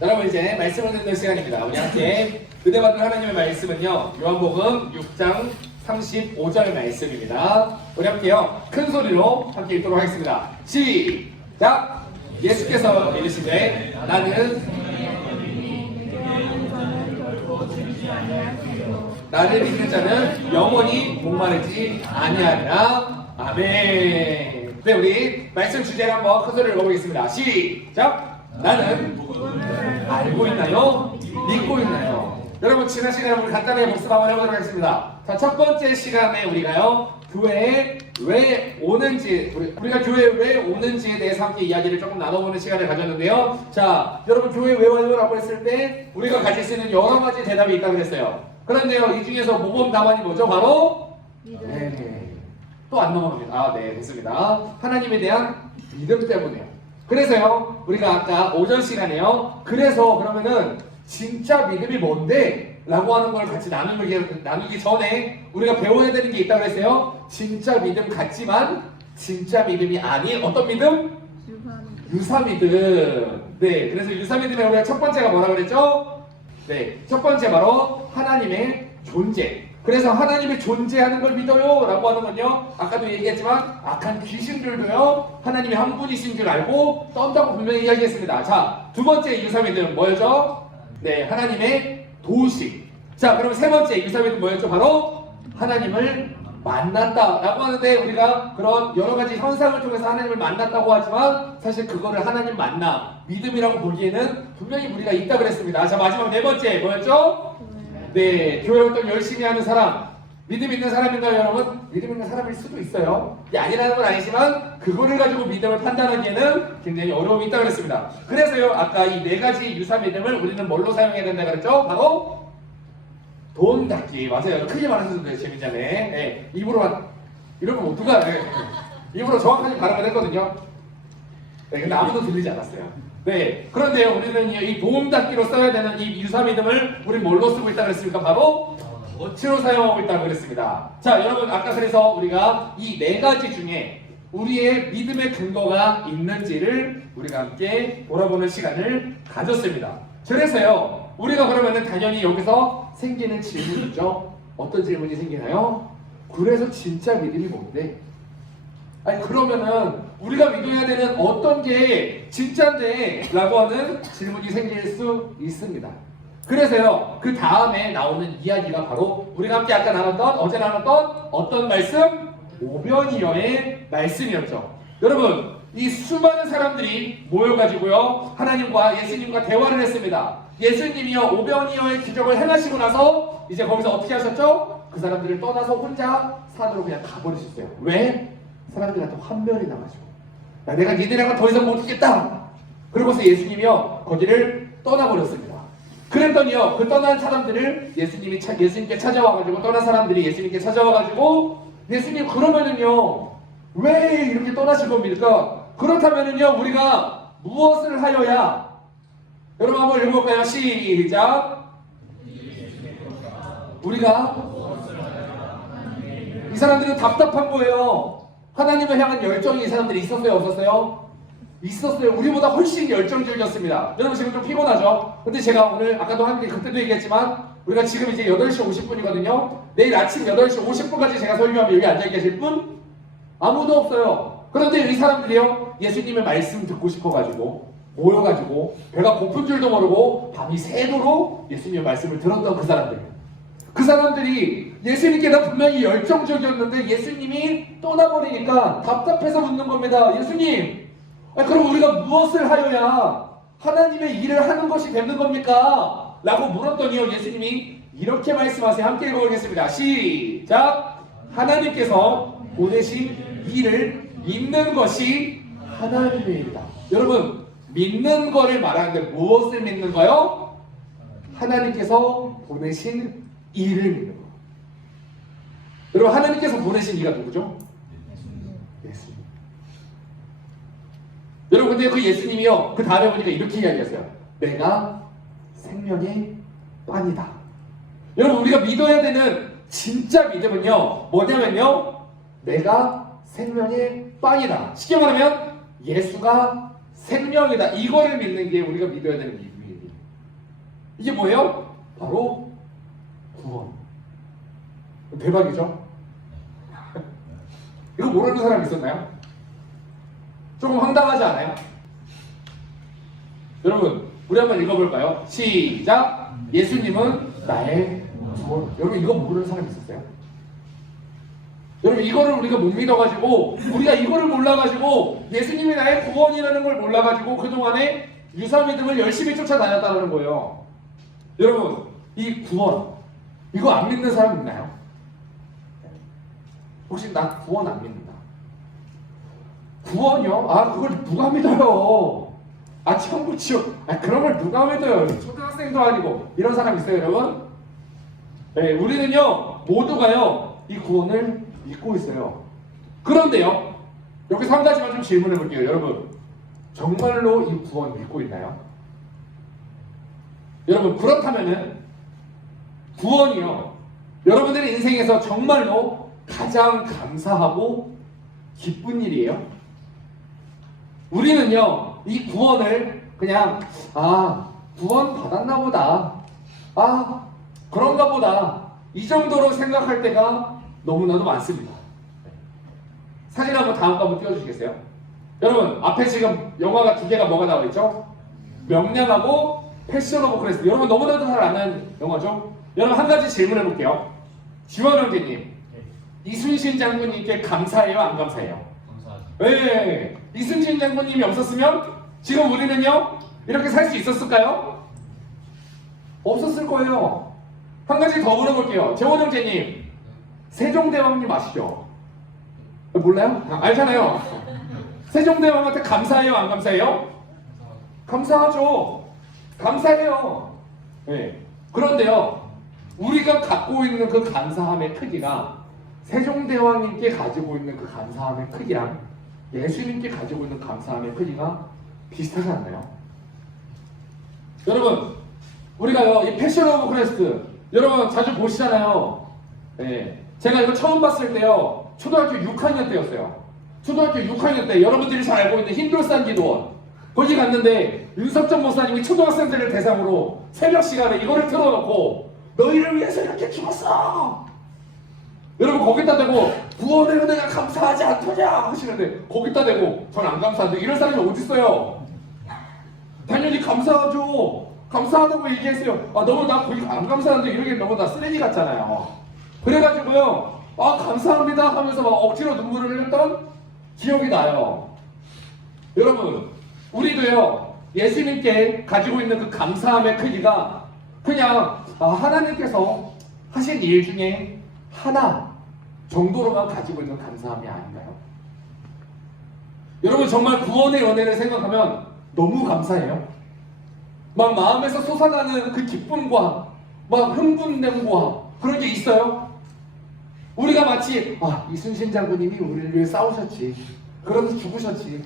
여러분 이제 말씀을 듣는 시간입니다. 우리 함께 은혜 받은 하나님의 말씀은요 요한복음 6장 35절 말씀입니다. 우리 함께요 큰 소리로 함께 읽도록 하겠습니다. 시작! 예수께서 이르시되 나를 믿는 자는 영원히 목마르지 아니하리라. 아멘. 네, 우리 말씀 주제를 한번 큰 소리로 읽어보겠습니다. 시작! 나는 알고 있나요? 믿고 있나요? 여러분 지난 시간에 우리 간단하게 복습 한번 해보도록 하겠습니다. 자, 첫 번째 시간에 우리가요 교회에 왜 오는지, 우리가 교회에 왜 오는지에 대해서 함께 이야기를 조금 나눠보는 시간을 가졌는데요. 자, 여러분 교회에 왜 와요? 라고 했을 때 우리가 가질 수 있는 여러 가지 대답이 있다고 그랬어요. 그런데요 이 중에서 모범 답안이 뭐죠? 바로 네. 또 안 넘어갑니다. 아, 네, 됐습니다. 하나님에 대한 믿음 때문에요. 그래서요 우리가 아까 오전 시간에요 그래서 그러면은 진짜 믿음이 뭔데? 라고 하는 걸 같이 나누기 전에 우리가 배워야 되는 게 있다고 했어요. 진짜 믿음 같지만 진짜 믿음이 아닌 어떤 믿음? 유사 믿음. 네, 그래서 유사 믿음에 우리가 첫 번째가 뭐라고 그랬죠? 네, 첫 번째 바로 하나님의 존재. 그래서 하나님이 존재하는 걸 믿어요 라고 하는 건요 아까도 얘기했지만 악한 귀신들도요 하나님이 한 분이신 줄 알고 떤다고 분명히 이야기했습니다. 자, 두 번째 유사믿음 뭐였죠? 네, 하나님의 도우심. 자, 그럼 세 번째 유사믿음 뭐였죠? 바로 하나님을 만났다 라고 하는데 우리가 그런 여러 가지 현상을 통해서 하나님을 만났다고 하지만 사실 그거를 하나님 만나 믿음이라고 보기에는 분명히 무리가 있다 그랬습니다. 자, 마지막 네 번째 뭐였죠? 네, 교회 활동 열심히 하는 사람, 믿음 있는 사람인가요, 여러분? 믿음 있는 사람일 수도 있어요. 이게 아니라는 건 아니지만 그거를 가지고 믿음을 판단하기에는 굉장히 어려움이 있다고 그랬습니다. 그래서요, 아까 이 네 가지 유사 믿음을 우리는 뭘로 사용해야 된다 그랬죠? 바로 돈 닦기. 맞아요. 크게 말하셨는데 재민자매. 네, 입으로만 이러면 누가 입으로 정확하게 발음을 했거든요. 네, 근데 아무도 들리지 않았어요. 네, 그런데요 우리는 이 도움닫기로 써야 되는 이 유사믿음을 우리 뭘로 쓰고 있다고 그랬습니까? 바로 덫으로 사용하고 있다고 그랬습니다. 자, 여러분 아까 그래서 우리가 이 네 가지 중에 우리의 믿음의 근거가 있는지를 우리가 함께 돌아보는 시간을 가졌습니다. 그래서요 우리가 그러면은 당연히 여기서 생기는 질문이죠. 어떤 질문이 생기나요? 그래서 진짜 믿음이 뭔데? 아니 그러면은 우리가 믿어야 되는 어떤 게 진짜인데? 라고 하는 질문이 생길 수 있습니다. 그래서요 그 다음에 나오는 이야기가 바로 우리가 함께 아까 나눴던 어제 나눴던 어떤 말씀? 오병이어의 말씀이었죠. 여러분 이 수많은 사람들이 모여가지고요 하나님과 예수님과 대화를 했습니다. 예수님이요 오병이어의 기적을 행하시고 나서 이제 거기서 어떻게 하셨죠? 그 사람들을 떠나서 혼자 산으로 그냥 가버리셨어요. 왜? 사람들한테 환멸이 나가지고 야, 내가 니네랑은 더 이상 못 있겠다. 그러고서 예수님이요 거기를 떠나버렸습니다. 그랬더니요 그 떠난 사람들을 예수님께 찾아와가지고 떠난 사람들이 예수님께 찾아와가지고 예수님 그러면은요 왜 이렇게 떠나신 겁니까? 그렇다면은요 우리가 무엇을 하여야? 여러분 한번 읽어볼까요? 시작. 우리가 이 사람들은 답답한 거예요. 하나님을 향한 열정이 이 사람들이 있었어요? 없었어요? 있었어요. 우리보다 훨씬 열정적이었습니다. 여러분 지금 좀 피곤하죠? 근데 제가 오늘 아까도 한게 그때도 얘기했지만 우리가 지금 이제 8시 50분이거든요 내일 아침 8시 50분까지 제가 설교하면 여기 앉아 계실 분? 아무도 없어요. 그런데 이 사람들이요 예수님의 말씀 듣고 싶어가지고 모여가지고 배가 고픈 줄도 모르고 밤이 새도록 예수님의 말씀을 들었던 그 사람들. 그 사람들이 예수님께는 분명히 열정적이었는데 예수님이 떠나버리니까 답답해서 묻는 겁니다. 예수님, 그럼 우리가 무엇을 하여야 하나님의 일을 하는 것이 되는 겁니까? 라고 물었더니요 예수님이 이렇게 말씀하세요. 함께 읽어보겠습니다. 시작. 하나님께서 보내신 일을 믿는 것이 하나님의 일이다. 여러분 믿는 거를 말하는데 무엇을 믿는 거요? 하나님께서 보내신 일을 믿는 거. 여러분 하나님께서 보내신 이가 누구죠? 예수님. 여러분 근데 그 예수님이요 그 다음에 보니까 이렇게 이야기했어요. 내가 생명의 빵이다. 여러분 우리가 믿어야 되는 진짜 믿음은요 뭐냐면요 내가 생명의 빵이다. 쉽게 말하면 예수가 생명이다. 이거를 믿는 게 우리가 믿어야 되는 믿음이에요. 이게 뭐예요? 바로 구원. 대박이죠? 이거 모르는 사람 있었나요? 조금 황당하지 않아요? 여러분, 우리 한번 읽어볼까요? 시작! 예수님은 나의 구원. 여러분, 이거 모르는 사람 있었어요? 여러분, 이거를 우리가 못 믿어가지고, 우리가 이거를 몰라가지고, 예수님이 나의 구원이라는 걸 몰라가지고, 그동안에 유사 믿음을 열심히 쫓아다녔다는 거예요. 여러분, 이 구원, 이거 안 믿는 사람 있나요? 혹시 나 구원 안 믿는다. 구원이요? 아, 그걸 누가 믿어요? 아, 천국 지옥. 아, 그런 걸 누가 믿어요? 초등학생도 아니고. 이런 사람 있어요, 여러분? 네, 우리는요, 모두가요, 이 구원을 믿고 있어요. 그런데요, 여기서 한 가지만 좀 질문해 볼게요. 여러분, 정말로 이 구원 믿고 있나요? 여러분, 그렇다면은 구원이요, 여러분들의 인생에서 정말로 가장 감사하고 기쁜 일이에요. 우리는요, 이 구원을 그냥 구원 받았나 보다, 그런가 보다, 이 정도로 생각할 때가 너무나도 많습니다. 사진 한번 다음 거 한번 띄워주시겠어요? 여러분, 앞에 지금 영화가 두 개가 뭐가 나와 있죠? 명량하고 패션 오브 크리스트. 여러분 너무나도 잘 아는 영화죠? 여러분, 한 가지 질문해 볼게요. 지원 형제님, 이순신 장군님께 감사해요, 안 감사해요? 감사하죠. 네, 이순신 장군님이 없었으면 지금 우리는요, 이렇게 살 수 있었을까요? 없었을 거예요. 한 가지 더 물어볼게요. 재원 형제님, 세종대왕님 아시죠? 몰라요? 알잖아요. 세종대왕한테 감사해요, 안 감사해요? 감사하죠. 감사해요. 네. 그런데요, 우리가 갖고 있는 그 감사함의 크기가 세종대왕님께 가지고 있는 그 감사함의 크기랑 예수님께 가지고 있는 감사함의 크기가 비슷하지 않나요? 여러분, 우리가요, 이 패션 오브 크리스트, 여러분 자주 보시잖아요. 네. 제가 이거 처음 봤을 때요, 초등학교 6학년 때였어요. 초등학교 6학년 때 여러분들이 잘 알고 있는 힌돌산 기도원, 거기 갔는데 윤석전 목사님이 초등학생들을 대상으로 새벽 시간에 이거를 틀어놓고 너희를 위해서 이렇게 죽었어. 여러분, 거기다 대고 구원의 은혜가 감사하지 않더냐 하시는데, 거기다 대고 전 안 감사한데, 이런 사람이 어디 있어요? 당연히 감사하죠. 감사하다고 얘기했어요. 너무 나 거기 안 감사한데 이러기엔 너무 나 쓰레기 같잖아요. 그래가지고요, 감사합니다 하면서 막 억지로 눈물을 흘렸던 기억이 나요. 여러분, 우리도요, 예수님께 가지고 있는 그 감사함의 크기가 그냥 하나님께서 하신 일 중에 하나 정도로만 가지고 있는 감사함이 아닌가요? 여러분, 정말 구원의 은혜를 생각하면 너무 감사해요. 막 마음에서 솟아나는 그 기쁨과 막 흥분됨과 그런 게 있어요. 우리가 마치 이순신 장군님이 우리를 위해 싸우셨지, 그러면서 죽으셨지,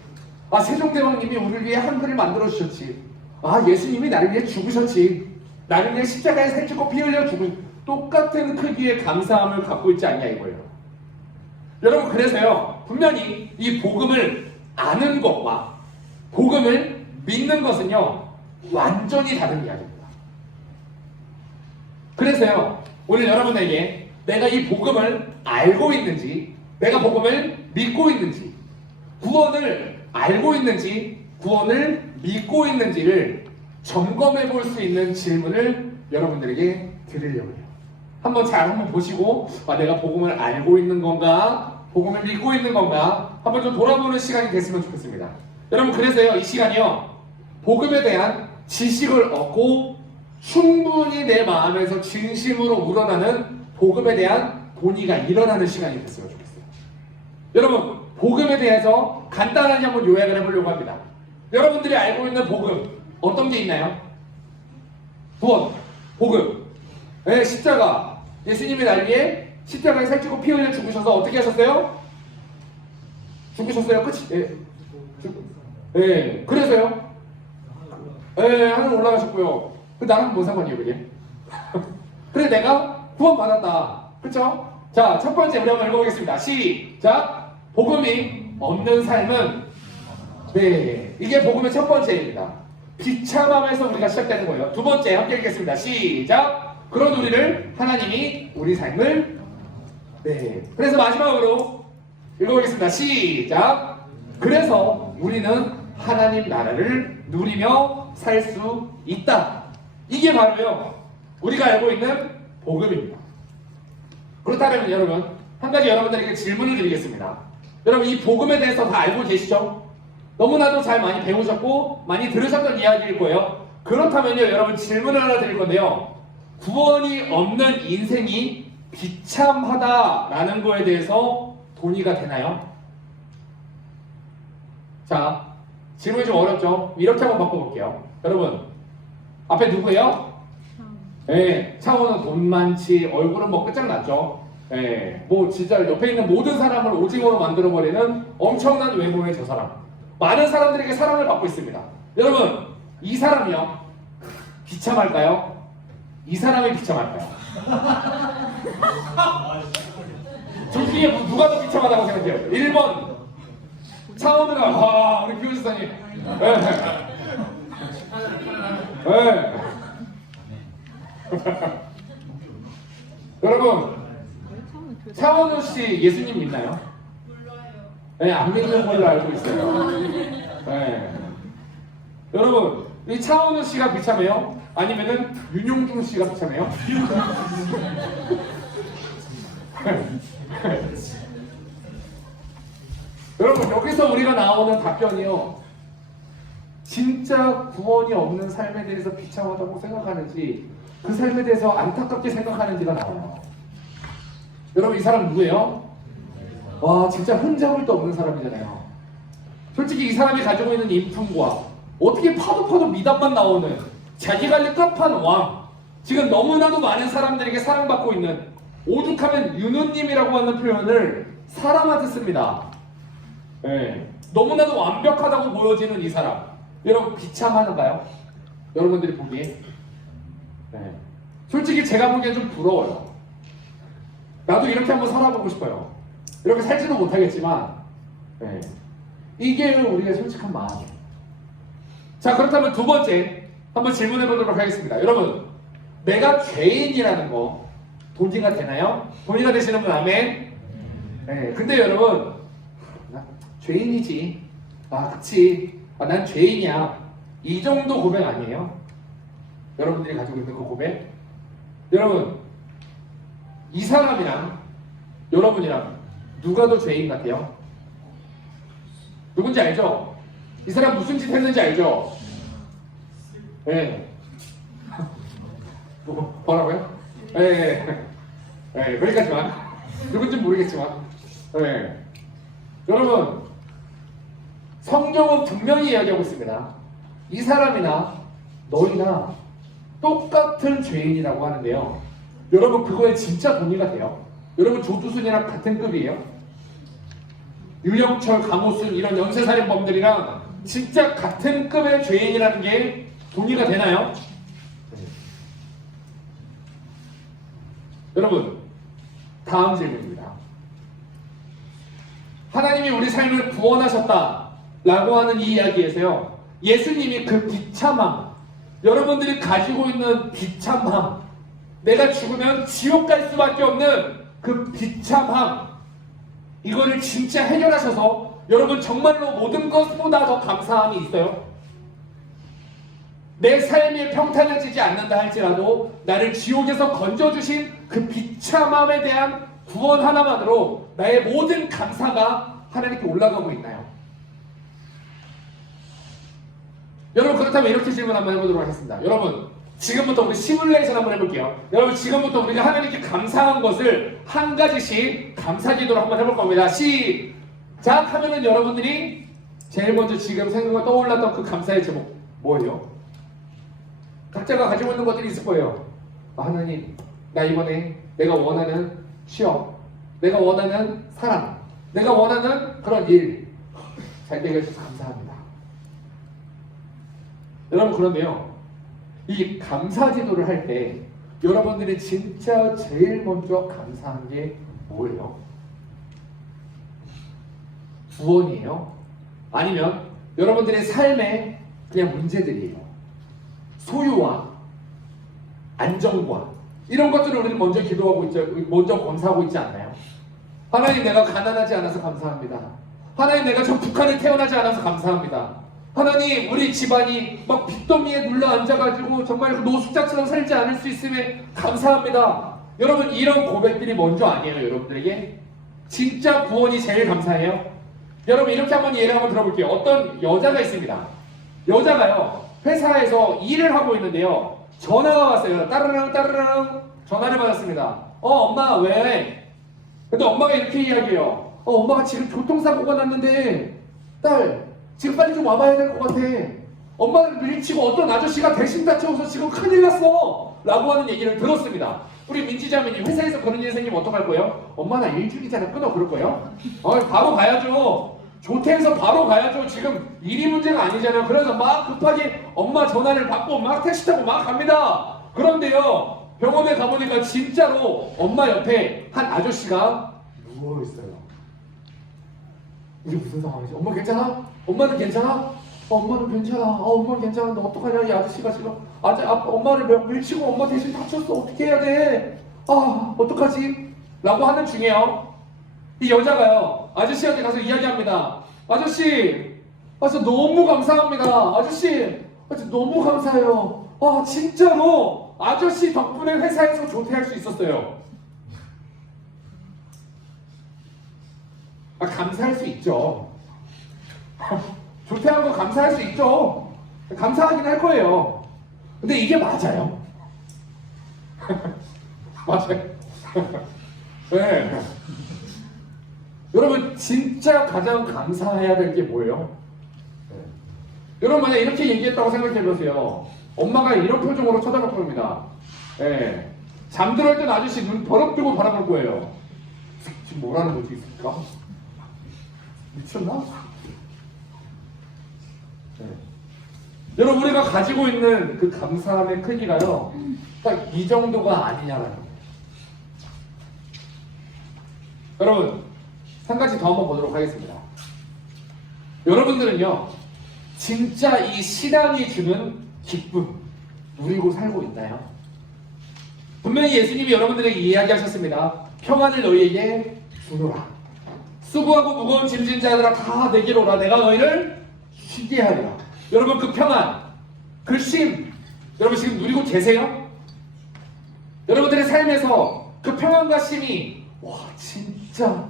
세종대왕님이 우리를 위해 한글을 만들어 주셨지, 예수님이 나를 위해 죽으셨지, 나를 위해 십자가에 살찌고 피 흘려 죽은, 똑같은 크기의 감사함을 갖고 있지 않냐 이거예요. 여러분, 그래서요, 분명히 이 복음을 아는 것과 복음을 믿는 것은요, 완전히 다른 이야기입니다. 그래서요, 오늘 여러분에게 내가 이 복음을 알고 있는지, 내가 복음을 믿고 있는지, 구원을 알고 있는지, 구원을 믿고 있는지를 점검해 볼 수 있는 질문을 여러분들에게 드리려고 해요. 한번 보시고, 내가 복음을 알고 있는 건가, 복음을 믿고 있는 건가, 한번 좀 돌아보는 시간이 됐으면 좋겠습니다. 여러분, 그래서요, 이 시간이요, 복음에 대한 지식을 얻고 충분히 내 마음에서 진심으로 우러나는 복음에 대한 본의가 일어나는 시간이 됐으면 좋겠어요. 여러분, 복음에 대해서 간단하게 한번 요약을 해보려고 합니다. 여러분들이 알고 있는 복음, 어떤 게 있나요? 구원, 복음, 십자가, 예수님이 날 위해 십자가에 살찌고 피 흘려 죽으셔서 어떻게 하셨어요? 죽으셨어요? 그치? 그래서요? 하늘 올라가셨고요. 나랑 뭔 상관이에요, 그게? 그래, 내가 구원 받았다. 그쵸? 자, 첫 번째 우리 한번 읽어보겠습니다. 시작! 복음이 없는 삶은, 이게 복음의 첫 번째입니다. 비참함에서 우리가 시작되는 거예요. 두 번째 함께 읽겠습니다. 시작. 그런 우리를 하나님이 우리 삶을 네. 그래서 마지막으로 읽어보겠습니다. 시작. 그래서 우리는 하나님 나라를 누리며 살 수 있다. 이게 바로요 우리가 알고 있는 복음입니다. 그렇다면 여러분 한 가지 여러분들에게 질문을 드리겠습니다. 여러분 이 복음에 대해서 다 알고 계시죠? 너무나도 잘 많이 배우셨고 많이 들으셨던 이야기일 거예요. 그렇다면요 여러분 질문을 하나 드릴 건데요. 구원이 없는 인생이 비참하다라는 거에 대해서 동의가 되나요? 자, 질문이 좀 어렵죠? 이렇게 한번 바꿔볼게요. 여러분, 앞에 누구예요? 네, 창호는 돈 많지, 얼굴은 뭐 끝장났죠? 네, 뭐 진짜 옆에 있는 모든 사람을 오징어로 만들어버리는 엄청난 외모의 저 사람. 많은 사람들에게 사랑을 받고 있습니다. 여러분, 이 사람이요. 비참할까요? 이 사람이 비참할까요? 둘 중에 누가 더 비참하다고 생각해요? 1번 창원우가 와 우리 교수사님 여러분 창원우 씨 예수님 믿나요? 네, 안 믿는 걸로 알고 있어요. 네. 여러분 이 창원우 씨가 비참해요? 아니면은 윤용중 씨가 비참해요? 여러분 여기서 우리가 나오는 답변이요 진짜 구원이 없는 삶에 대해서 비참하다고 생각하는지 그 삶에 대해서 안타깝게 생각하는지가 나와요. 여러분 이 사람 누구예요? 와 진짜 흠잡을 데 없는 사람이잖아요. 솔직히 이 사람이 가지고 있는 인품과 어떻게 파도 미담만 나오는 자기 관리 끝판 왕 지금 너무나도 많은 사람들에게 사랑받고 있는 오죽하면 윤호님이라고 하는 표현을 사람한테 씁니다. 네. 너무나도 완벽하다고 보여지는 이 사람 여러분 비참하는가요? 여러분들이 보기에 네. 솔직히 제가 보기엔 좀 부러워요. 나도 이렇게 한번 살아보고 싶어요. 이렇게 살지도 못하겠지만 네. 이게 우리가 솔직한 마음이에요. 자 그렇다면 두 번째 한번 질문해 보도록 하겠습니다. 여러분 내가 죄인이라는 거 동의가 되나요? 동의가 되시는 분 아멘? 네. 근데 여러분 나 죄인이지 아 그치 아, 난 죄인이야 이 정도 고백 아니에요? 여러분들이 가지고 있는 그 고백? 여러분 이 사람이랑 여러분이랑 누가 더 죄인 같아요? 누군지 알죠? 이 사람 무슨 짓 했는지 알죠? 네. 뭐라고요? 네. 네. 거기까지만 누군지 모르겠지만 네. 여러분 성경은 분명히 이야기하고 있습니다. 이 사람이나 너희나 똑같은 죄인이라고 하는데요. 여러분 그거에 진짜 동의가 돼요? 여러분 조두순이랑 같은 급이에요? 유영철, 강호순 이런 연쇄살인범들이랑 진짜 같은 급의 죄인이라는 게 동의가 되나요? 여러분 다음 질문입니다. 하나님이 우리 삶을 구원하셨다 라고 하는 이 이야기에서요 예수님이 그 비참함 여러분들이 가지고 있는 비참함 내가 죽으면 지옥 갈 수밖에 없는 그 비참함 이거를 진짜 해결하셔서 여러분 정말로 모든 것보다 더 감사함이 있어요? 내 삶이 평탄해지지 않는다 할지라도 나를 지옥에서 건져주신 그 비참함에 대한 구원 하나만으로 나의 모든 감사가 하나님께 올라가고 있나요? 여러분 그렇다면 이렇게 질문 한번 해보도록 하겠습니다. 여러분 지금부터 우리 시뮬레이션 한번 해볼게요. 여러분 지금부터 우리가 하나님께 감사한 것을 한 가지씩 감사기도를 한번 해볼 겁니다. 시작 하면은 여러분들이 제일 먼저 지금 생각가 떠올랐던 그 감사의 제목 뭐예요? 각자가 가지고 있는 것들이 있을 거예요. 아, 하나님 나 이번에 내가 원하는 취업 내가 원하는 사랑 내가 원하는 그런 일 잘 되게 해주셔서 감사합니다. 여러분 그런데요 이 감사기도를 할 때 여러분들이 진짜 제일 먼저 감사한 게 뭐예요? 구원이에요? 아니면 여러분들의 삶의 그냥 문제들이에요? 소유와 안정과 이런 것들을 우리는 먼저 기도하고 있죠. 먼저 감사하고 있지 않나요? 하나님, 내가 가난하지 않아서 감사합니다. 하나님, 내가 저 북한에 태어나지 않아서 감사합니다. 하나님, 우리 집안이 막 빚더미에 눌러 앉아가지고 정말 노숙자처럼 살지 않을 수 있음에 감사합니다. 여러분, 이런 고백들이 먼저 아니에요. 여러분들에게 진짜 구원이 제일 감사해요. 여러분, 이렇게 한번 예를 한번 들어볼게요. 어떤 여자가 있습니다. 여자가요, 회사에서 일을 하고 있는데요, 전화가 왔어요. 따르릉 따르릉 전화를 받았습니다. 엄마 왜? 근데 엄마가 이렇게 이야기해요. 엄마가 지금 교통사고가 났는데 딸 지금 빨리 좀 와봐야 될 것 같아. 엄마를 밀치고 어떤 아저씨가 대신 다쳐서 지금 큰일 났어 라고 하는 얘기를 들었습니다. 우리 민지자매님, 회사에서 그런 일 생기면 어떡할 거예요? 엄마 나 일 중이잖아, 끊어, 그럴 거예요? 바로 가야죠. 조퇴해서 바로 가야죠. 지금 일이 문제가 아니잖아요. 그래서 막 급하게 엄마 전화를 받고 막 택시 타고 막 갑니다. 그런데요, 병원에 가보니까 진짜로 엄마 옆에 한 아저씨가 누워있어요. 이게 무슨 상황이지? 엄마 괜찮아? 엄마는 괜찮아? 엄마는 괜찮아. 엄마는 괜찮은데 어떡하냐? 이 아저씨가 지금 엄마를 밀치고 엄마 대신 다쳤어. 어떻게 해야 돼? 어떡하지? 라고 하는 중에요, 이 여자가요, 아저씨한테 가서 이야기합니다. 아저씨, 진짜 너무 감사합니다. 아저씨, 진짜 너무 감사해요. 진짜로 아저씨 덕분에 회사에서 조퇴할 수 있었어요. 감사할 수 있죠. 조퇴한 거 감사할 수 있죠. 감사하긴 할 거예요. 근데 이게 맞아요. 맞아요. 네. 여러분, 진짜 가장 감사해야 될 게 뭐예요? 네. 여러분, 만약 이렇게 얘기했다고 생각해보세요. 엄마가 이런 표정으로 쳐다볼 겁니다. 네. 잠들을 땐 아저씨 눈 버럭 뜨고 바라볼 거예요. 지금 뭐라는 거지, 있을까? 미쳤나? 네. 여러분, 우리가 가지고 있는 그 감사함의 크기가요, 딱 이 정도가 아니냐라는 거예요. 여러분, 한 가지 더 한번 보도록 하겠습니다. 여러분들은요, 진짜 이 신앙이 주는 기쁨 누리고 살고 있나요? 분명히 예수님이 여러분들에게 이야기하셨습니다. 평안을 너희에게 주노라. 수고하고 무거운 짐진 자들아 다 내게로 오라. 내가 너희를 쉬게 하리라. 여러분, 그 평안, 그 쉼, 여러분 지금 누리고 계세요? 여러분들의 삶에서 그 평안과 쉼이 진짜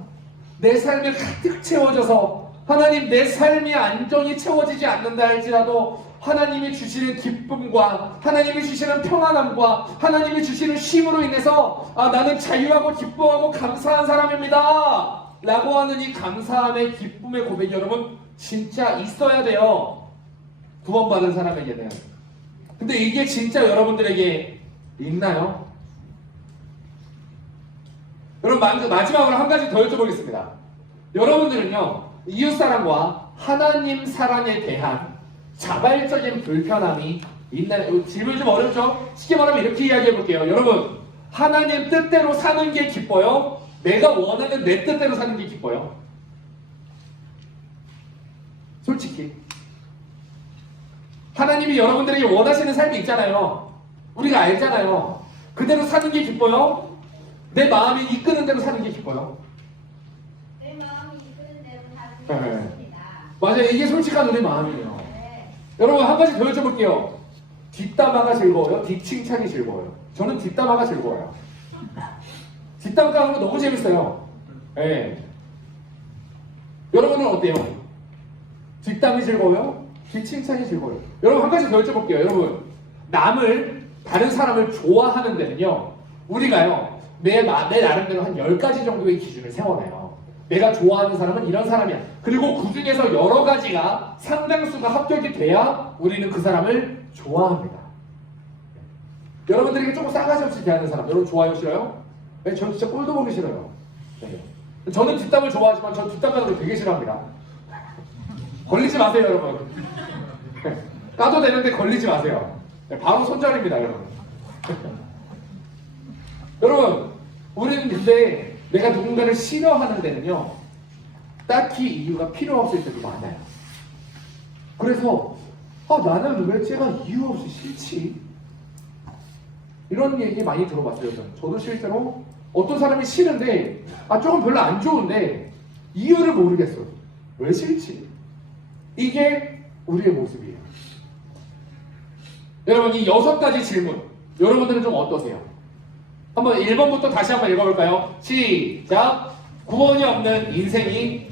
내 삶에 가득 채워져서 하나님, 내 삶의 안정이 채워지지 않는다 할지라도 하나님이 주시는 기쁨과 하나님이 주시는 평안함과 하나님이 주시는 쉼으로 인해서 나는 자유하고 기뻐하고 감사한 사람입니다 라고 하는 이 감사함의 기쁨의 고백이 여러분 진짜 있어야 돼요. 구원받은 사람에게는. 근데 이게 진짜 여러분들에게 있나요? 여러분, 마지막으로 한 가지 더 여쭤보겠습니다. 여러분들은요, 이웃사랑과 하나님 사랑에 대한 자발적인 불편함이 있나요? 질문이 좀 어렵죠? 쉽게 말하면 이렇게 이야기해 볼게요. 여러분, 하나님 뜻대로 사는 게 기뻐요? 내가 원하는 내 뜻대로 사는 게 기뻐요? 솔직히 하나님이 여러분들에게 원하시는 삶이 있잖아요. 우리가 알잖아요. 그대로 사는 게 기뻐요? 내 마음이 이끄는 대로 사는 게 기뻐요? 내 마음이 이끄는 대로 사는 게 좋습니다. 맞아요. 이게 솔직한 우리 마음이에요. 여러분, 한 가지 더 여쭤볼게요. 뒷담화가 즐거워요? 뒷칭찬이 즐거워요? 저는 뒷담화가 즐거워요. 뒷담 까는 거 너무 재밌어요. 네. 여러분은 어때요? 뒷담이 즐거워요? 뒷칭찬이 즐거워요? 여러분, 한 가지 더 여쭤볼게요. 여러분, 다른 사람을 좋아하는 데는요, 우리가요, 내 나름대로 한 10가지 정도의 기준을 세워놔요. 내가 좋아하는 사람은 이런 사람이야. 그리고 그 중에서 여러 가지가 상당수가 합격이 돼야 우리는 그 사람을 좋아합니다. 여러분들에게 조금 싸가지 없이 대하는 사람, 여러분 좋아요, 싫어요? 네, 저는 진짜 꼴도 보기 싫어요. 네. 저는 뒷담을 좋아하지만 저 뒷담 까는 걸 되게 싫어합니다. 걸리지 마세요, 여러분. 까도 되는데 걸리지 마세요. 네, 바로 손절입니다, 여러분. 여러분, 우리는 근데 내가 누군가를 싫어하는 데는요, 딱히 이유가 필요 없을 때도 많아요. 그래서 나는 왜 쟤가 이유 없이 싫지? 이런 얘기 많이 들어봤어요. 저도 실제로 어떤 사람이 싫은데 조금 별로 안 좋은데 이유를 모르겠어. 왜 싫지? 이게 우리의 모습이에요. 여러분, 이 6가지 질문 여러분들은 좀 어떠세요? 한번 1번부터 다시 한번 읽어볼까요? 시작! 구원이 없는 인생이.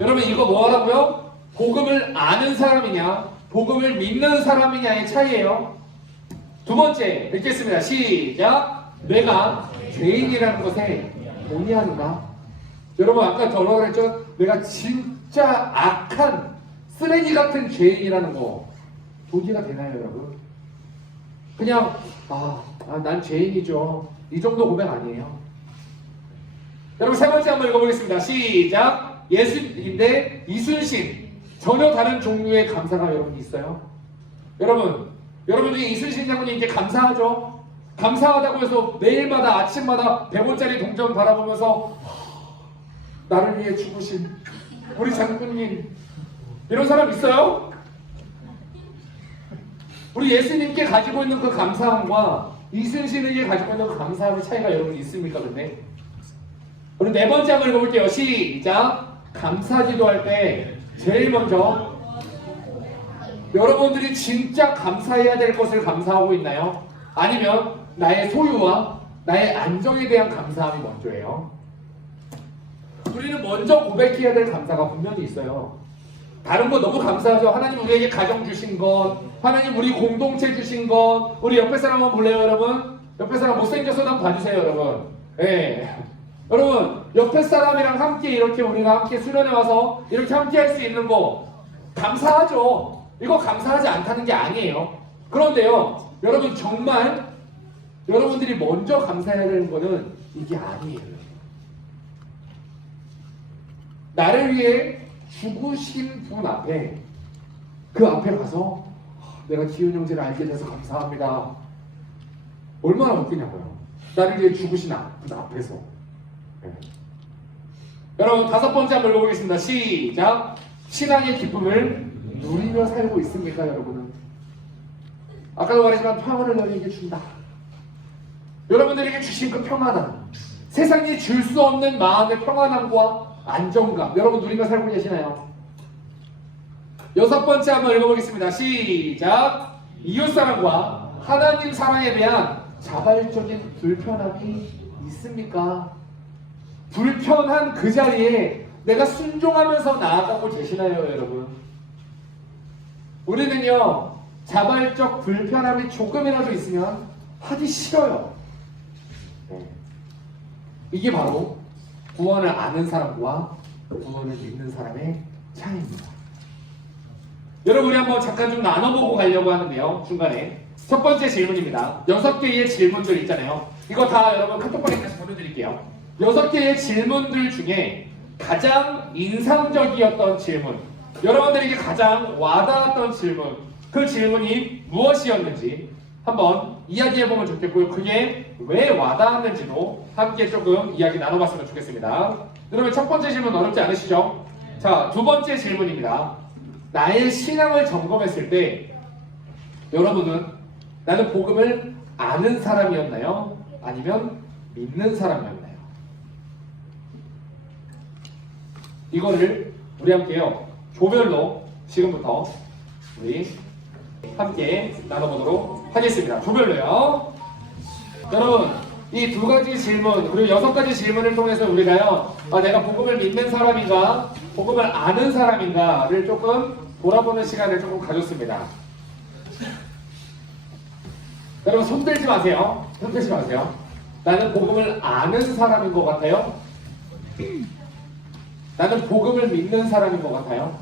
여러분, 이거 뭐 하라고요? 복음을 아는 사람이냐 복음을 믿는 사람이냐의 차이예요. 두 번째 읽겠습니다. 시작! 내가 죄인이라는 것에 동의하는가? 여러분, 아까 저라고 그랬죠? 내가 진짜 악한 쓰레기 같은 죄인이라는 거 동의가 되나요, 여러분? 그냥 난 죄인이죠, 이 정도 고백 아니에요. 여러분, 세 번째 한번 읽어보겠습니다. 시작! 예수인데 이순신, 전혀 다른 종류의 감사가 여러분 있어요? 여러분들이 이순신 장군님께 감사하죠? 감사하다고 해서 매일마다 아침마다 100원짜리 동전 바라보면서 나를 위해 죽으신 우리 장군님, 이런 사람 있어요? 우리 예수님께 가지고 있는 그 감사함과 이순신에게 가지고 있는 그 감사함의 차이가 여러분 있습니까? 근데 우리 네 번째 한번 읽어볼게요. 시작! 감사기도 할 때 제일 먼저 여러분들이 진짜 감사해야 될 것을 감사하고 있나요? 아니면 나의 소유와 나의 안정에 대한 감사함이 먼저예요? 우리는 먼저 고백해야 될 감사가 분명히 있어요. 다른 거 너무 감사하죠. 하나님 우리에게 가정 주신 것, 하나님 우리 공동체 주신 것. 우리 옆에 사람 한번 볼래요, 여러분? 옆에 사람 못생겨서 한번 봐주세요, 여러분. 네. 여러분, 옆에 사람이랑 함께 이렇게 우리가 함께 수련회 와서 이렇게 함께 할 수 있는 거 감사하죠. 이거 감사하지 않다는 게 아니에요. 그런데요, 여러분, 정말 여러분들이 먼저 감사해야 되는 거는 이게 아니에요. 나를 위해 죽으신 분 앞에, 그 앞에 가서 내가 지은 형제를 알게 돼서 감사합니다. 얼마나 웃기냐고요. 나를 위해 죽으신 분 앞에서. 네. 여러분, 다섯 번째 한번 읽어보겠습니다. 시작! 신앙의 기쁨을 누리며 살고 있습니까, 여러분은? 아까도 말했지만 평안을 너희에게 준다. 여러분들에게 주신 그 평안함, 세상이 줄 수 없는 마음의 평안함과 안정감, 여러분 누리며 살고 계시나요? 여섯 번째 한번 읽어보겠습니다. 시작! 이웃사랑과 하나님 사랑에 대한 자발적인 불편함이 있습니까? 불편한 그 자리에 내가 순종하면서 나아가고 계시나요, 여러분? 우리는요, 자발적 불편함이 조금이라도 있으면 하기 싫어요. 이게 바로 구원을 아는 사람과 구원을 믿는 사람의 차이입니다. 여러분, 우리 한번 잠깐 좀 나눠보고 가려고 하는데요. 중간에 첫 번째 질문입니다. 6개의 질문들 있잖아요. 이거 다 여러분 카톡방에 다시 보내드릴게요. 6개의 질문들 중에 가장 인상적이었던 질문, 여러분들에게 가장 와닿았던 질문, 그 질문이 무엇이었는지 한번 이야기해보면 좋겠고요. 그게 왜 와닿았는지도 함께 조금 이야기 나눠봤으면 좋겠습니다. 여러분, 첫 번째 질문 어렵지 않으시죠? 자, 두 번째 질문입니다. 나의 신앙을 점검했을 때 여러분은 나는 복음을 아는 사람이었나요? 아니면 믿는 사람이었나요? 이거를 우리 함께요, 조별로 지금부터 우리 함께 나눠보도록 하겠습니다. 조별로요. 여러분, 이 두 가지 질문 그리고 6가지 질문을 통해서 우리가요, 내가 복음을 믿는 사람인가 복음을 아는 사람인가를 조금 돌아보는 시간을 조금 가졌습니다. 여러분, 손 들지 마세요. 손 들지 마세요. 나는 복음을 아는 사람인 것 같아요? 나는 복음을 믿는 사람인 것 같아요?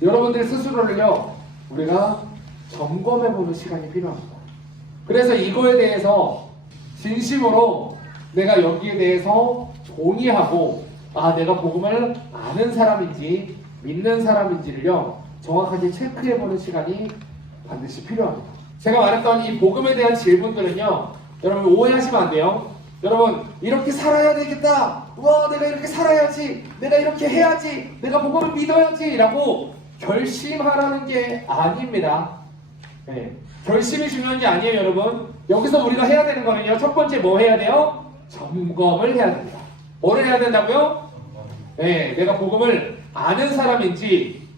여러분들 스스로를요, 우리가 점검해보는 시간이 필요합니다. 그래서 이거에 대해서 진심으로 내가 여기에 대해서 동의하고 내가 복음을 아는 사람인지 믿는 사람인지를요, 정확하게 체크해보는 시간이 반드시 필요합니다. 제가 말했던 이 복음에 대한 질문들은요, 여러분 오해하시면 안 돼요. 여러분 이렇게 살아야 되겠다. 와 내가 이렇게 살아야지. 내가 이렇게 해야지. 내가 복음을 믿어야지 라고 결심하라는 게 아닙니다. 네. 결심이 중요한 게 아니에요 여러분. 여기서 우리가 해야 되는 거는요. 첫 번째 뭐 해야 돼요? 점검을 해야 됩니다. 뭐를 해야 된다고요? 네, 내가 복음을 아는 사람인지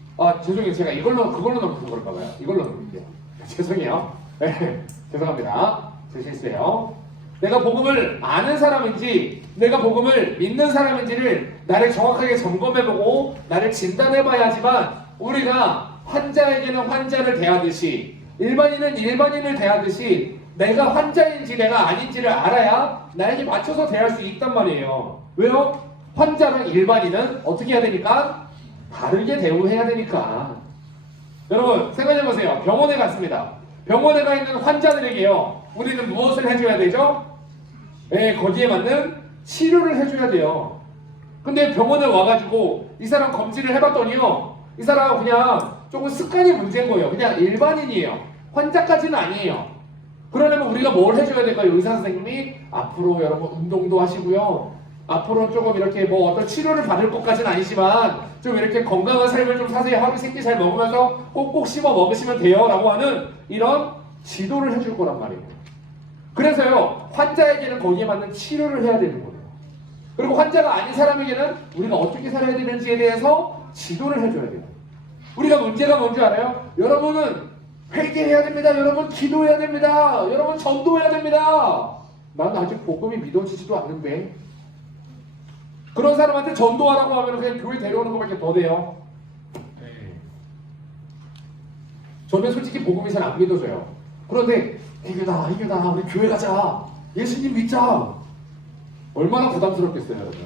죄송해요. 제가 그걸로 넘겨서 그럴까 봐요. 이걸로 넘길게요. 죄송해요. 네, 죄송합니다. 제 실수예요. 내가 복음을 아는 사람인지 내가 복음을 믿는 사람인지를 나를 정확하게 점검해보고 나를 진단해봐야지만 우리가 환자에게는 환자를 대하듯이 일반인은 일반인을 대하듯이 내가 환자인지 내가 아닌지를 알아야 나에게 맞춰서 대할 수 있단 말이에요. 왜요? 환자랑 일반인은 어떻게 해야 되니까? 다르게 대우해야 되니까. 여러분 생각해보세요. 병원에 갔습니다. 병원에 가 있는 환자들에게요. 우리는 무엇을 해줘야 되죠? 네, 거기에 맞는 치료를 해줘야 돼요. 근데 병원에 와가지고 이 사람 검진을 해봤더니요. 이 사람은 그냥 조금 습관이 문제인 거예요. 그냥 일반인이에요. 환자까지는 아니에요. 그러려면 우리가 뭘 해줘야 될까요? 의사 선생님이 앞으로 여러분 운동도 하시고요. 앞으로 조금 이렇게 뭐 어떤 치료를 받을 것까지는 아니지만 좀 이렇게 건강한 삶을 좀 사세요. 하루 세끼 잘 먹으면서 꼭꼭 씹어 먹으시면 돼요. 라고 하는 이런 지도를 해줄 거란 말이에요. 그래서요. 환자에게는 거기에 맞는 치료를 해야 되는 거예요. 그리고 환자가 아닌 사람에게는 우리가 어떻게 살아야 되는지에 대해서 지도를 해줘야 돼요. 우리가 문제가 뭔지 알아요? 여러분은 회개해야 됩니다. 여러분 기도해야 됩니다. 여러분 전도해야 됩니다. 나는 아직 복음이 믿어지지도 않는데 그런 사람한테 전도하라고 하면 그냥 교회 데려오는 것밖에 더 돼요. 저는 솔직히 복음이 잘 안 믿어져요. 그런데 이겨다 우리 교회 가자. 예수님 믿자. 얼마나 부담스럽겠어요 여러분.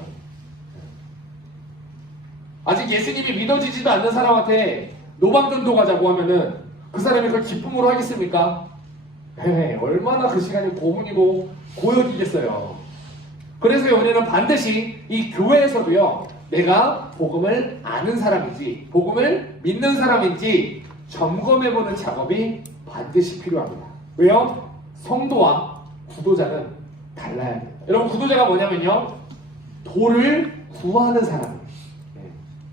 아직 예수님이 믿어지지도 않는 사람한테 노방전도 가자고 하면은 그 사람이 그걸 기쁨으로 하겠습니까? 네, 얼마나 그 시간이 고문이고 고역이겠어요. 그래서 우리는 반드시 이 교회에서도요. 내가 복음을 아는 사람인지 복음을 믿는 사람인지 점검해보는 작업이 반드시 필요합니다. 왜요? 성도와 구도자는 달라야 돼요. 여러분 구도자가 뭐냐면요. 도를 구하는 사람,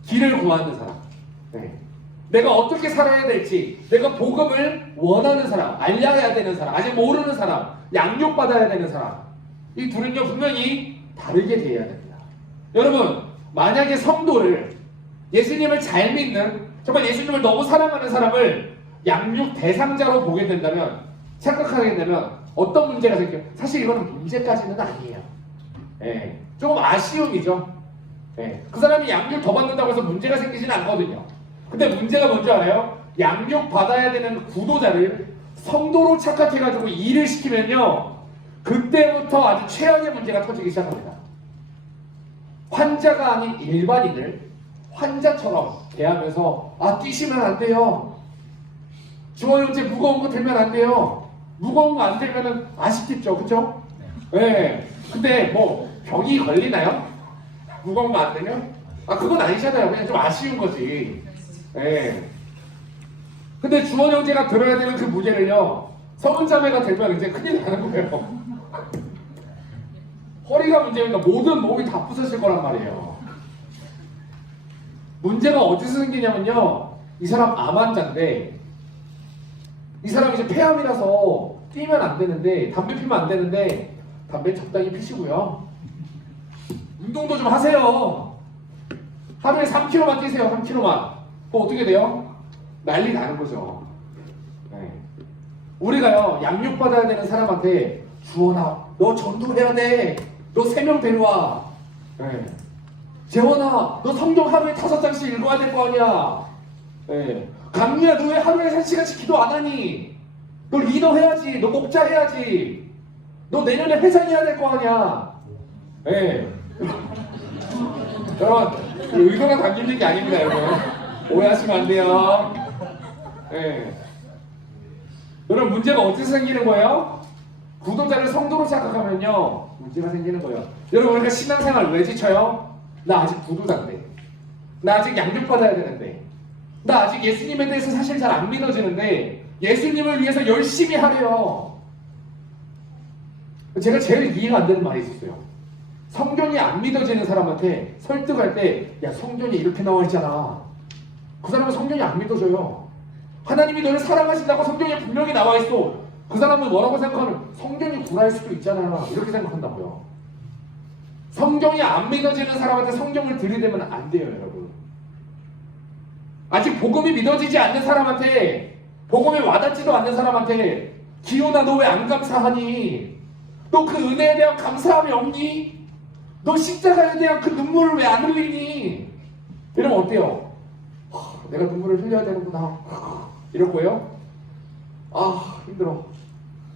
길을 구하는 사람, 내가 어떻게 살아야 될지, 내가 복음을 원하는 사람, 알려야 되는 사람, 아직 모르는 사람, 양육받아야 되는 사람, 이 둘은요 분명히 다르게 대해야 됩니다. 여러분 만약에 성도를 예수님을 잘 믿는 정말 예수님을 너무 사랑하는 사람을 양육 대상자로 보게 된다면 생각하게 되면 어떤 문제가 생겨요? 사실 이거는 문제까지는 아니에요. 조금 아쉬움이죠. 그 사람이 양육 더 받는다고 해서 문제가 생기지는 않거든요. 근데 문제가 뭔지 알아요? 양육 받아야 되는 구도자를 성도로 착각해가지고 일을 시키면요 그때부터 아주 최악의 문제가 터지기 시작합니다. 환자가 아닌 일반인을 환자처럼 대하면서 뛰시면 안 돼요. 주원형제 무거운 거 들면 안 돼요. 무거운 거 안 들면은 아쉽겠죠, 그쵸? 네. 근데 뭐 병이 걸리나요? 무거운 거 안 되면? 그건 아니잖아요. 그냥 좀 아쉬운 거지. 네. 근데 주원 형제가 들어야 되는 그 무게를요 성은 자매가 되면 이제 큰일 나는 거예요. 허리가 문제니까 모든 몸이 다 부서질 거란 말이에요. 문제가 어디서 생기냐면요 이 사람 암 환자인데 이 사람 이제 폐암이라서 뛰면 안 되는데 담배 피면 안 되는데 담배 적당히 피시고요. 운동도 좀 하세요. 하루에 3kg만 뛰세요. 3kg만. 그럼 어떻게 돼요? 난리 나는 거죠. 우리가요 양육받아야 되는 사람한테 주원아 너 전도해야 돼. 너 3명 데려와. 재원아 너 성경 하루에 5장씩 읽어야 될 거 아니야. 강미야 너 왜 하루에 1시간씩 기도 안 하니? 너 리더 해야지. 너 목자 해야지. 너 내년에 회장해야 될 거 아니야. 여러분 의도가 담긴 게 아닙니다. 여러분 오해하시면 안 돼요. 여러분 문제가 어디서 생기는 거예요? 구도자를 성도로 착각하면요 문제가 생기는 거예요. 여러분 우리가 신앙생활 왜 지쳐요? 나 아직 구도자인데, 나 아직 양육받아야 되는데, 나 아직 예수님에 대해서 사실 잘 안 믿어지는데 예수님을 위해서 열심히 하래요. 제가 제일 이해가 안 되는 말이 있었어요. 성경이 안 믿어지는 사람한테 설득할 때, 야, 성경이 이렇게 나와 있잖아. 그 사람은 성경이 안 믿어져요. 하나님이 너를 사랑하신다고 성경에 분명히 나와 있어. 그 사람은 뭐라고 생각하는? 성경이 구라일 수도 있잖아. 이렇게 생각한다고요. 성경이 안 믿어지는 사람한테 성경을 들이대면 안 돼요, 여러분. 아직 복음이 믿어지지 않는 사람한테, 복음이 와닿지도 않는 사람한테, 기호나 너 왜 안 감사하니? 너 그 은혜에 대한 감사함이 없니? 너 십자가에 대한 그 눈물을 왜 안 흘리니? 이러면 어때요? 내가 눈물을 흘려야 되는구나. 이럴 거예요? 아, 힘들어.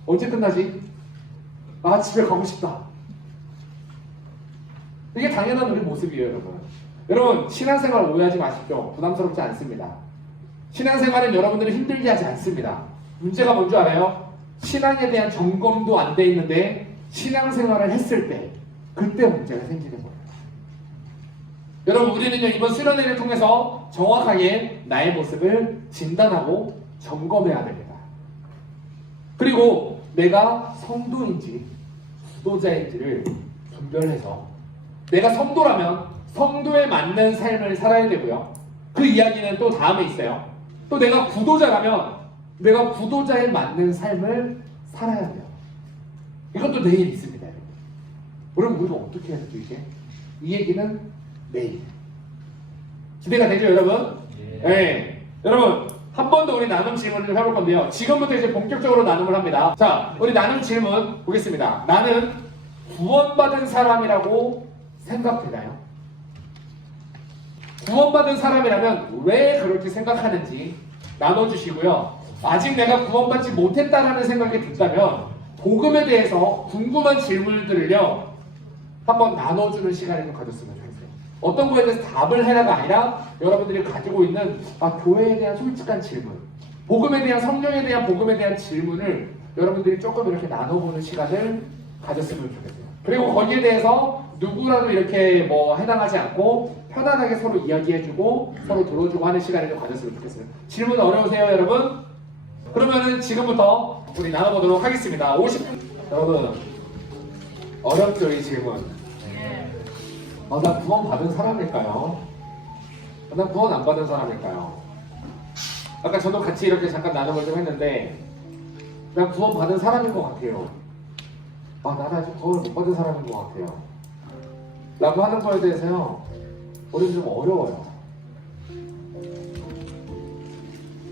언제 끝나지? 아, 집에 가고 싶다. 이게 당연한 우리 모습이에요, 여러분. 여러분, 신앙생활 오해하지 마십시오. 부담스럽지 않습니다. 신앙생활은 여러분들을 힘들게 하지 않습니다. 문제가 뭔지 알아요? 신앙에 대한 점검도 안 돼 있는데 신앙생활을 했을 때 그때 문제가 생기는 거예요. 여러분, 우리는요, 이번 수련회를 통해서 정확하게 나의 모습을 진단하고 점검해야 됩니다. 그리고 내가 성도인지 수도자인지를 분별해서, 내가 성도라면 성도에 맞는 삶을 살아야 되고요. 그 이야기는 또 다음에 있어요. 또 내가 구도자라면 내가 구도자에 맞는 삶을 살아야 돼요. 이것도 내일 있습니다. 그럼 우리가 어떻게 해야 되죠, 이제? 이 얘기는 내일. 기대가 되죠, 여러분? 네. 여러분, 한 번 더 우리 나눔 질문을 좀 해볼 건데요. 지금부터 이제 본격적으로 나눔을 합니다. 자, 우리 나눔 질문 보겠습니다. 나는 구원받은 사람이라고 생각되나요? 구원받은 사람이라면 왜 그렇게 생각하는지 나눠주시고요. 아직 내가 구원받지 못했다라는 생각이 든다면 복음에 대해서 궁금한 질문들을요, 한번 나눠주는 시간을 좀 가졌으면 좋겠어요. 어떤 거에 대해서 답을 해라가 아니라 여러분들이 가지고 있는 교회에 대한 솔직한 질문, 복음에 대한, 성령에 대한, 복음에 대한 질문을 여러분들이 조금 이렇게 나눠보는 시간을 가졌으면 좋겠어요. 그리고 거기에 대해서 누구라도 이렇게 뭐 해당하지 않고 편안하게 서로 이야기해주고 서로 들어주고 하는 시간을 좀 가졌으면 좋겠어요. 질문 어려우세요, 여러분? 그러면은 지금부터 우리 나눠보도록 하겠습니다. 50분. 여러분, 어렵죠, 이 질문? 나 구원 받은 사람일까요? 나 구원 안 받은 사람일까요? 아까 저도 같이 이렇게 잠깐 나눔을 좀 했는데, 나 구원 받은 사람인 것 같아요. 나는 아직 구원을 못 받은 사람인 것 같아요. 라고 하는 거에 대해서요, 우리는 좀 어려워요.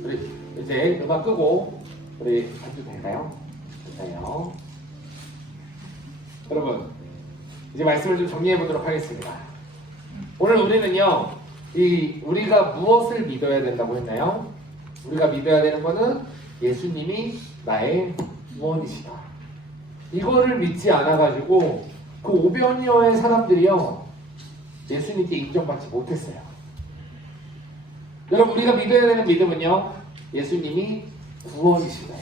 우리 이제 음악 끄고 우리 앉도 될까요? 됐어요. 여러분, 이제 말씀을 좀 정리해 보도록 하겠습니다. 오늘 우리는요, 우리가 무엇을 믿어야 된다고 했나요? 우리가 믿어야 되는 것은 예수님이 나의 구원이시다. 이거를 믿지 않아가지고 그 500여의 사람들이요, 예수님께 인정받지 못했어요. 여러분, 우리가 믿어야 되는 믿음은요, 예수님이 구원이시다.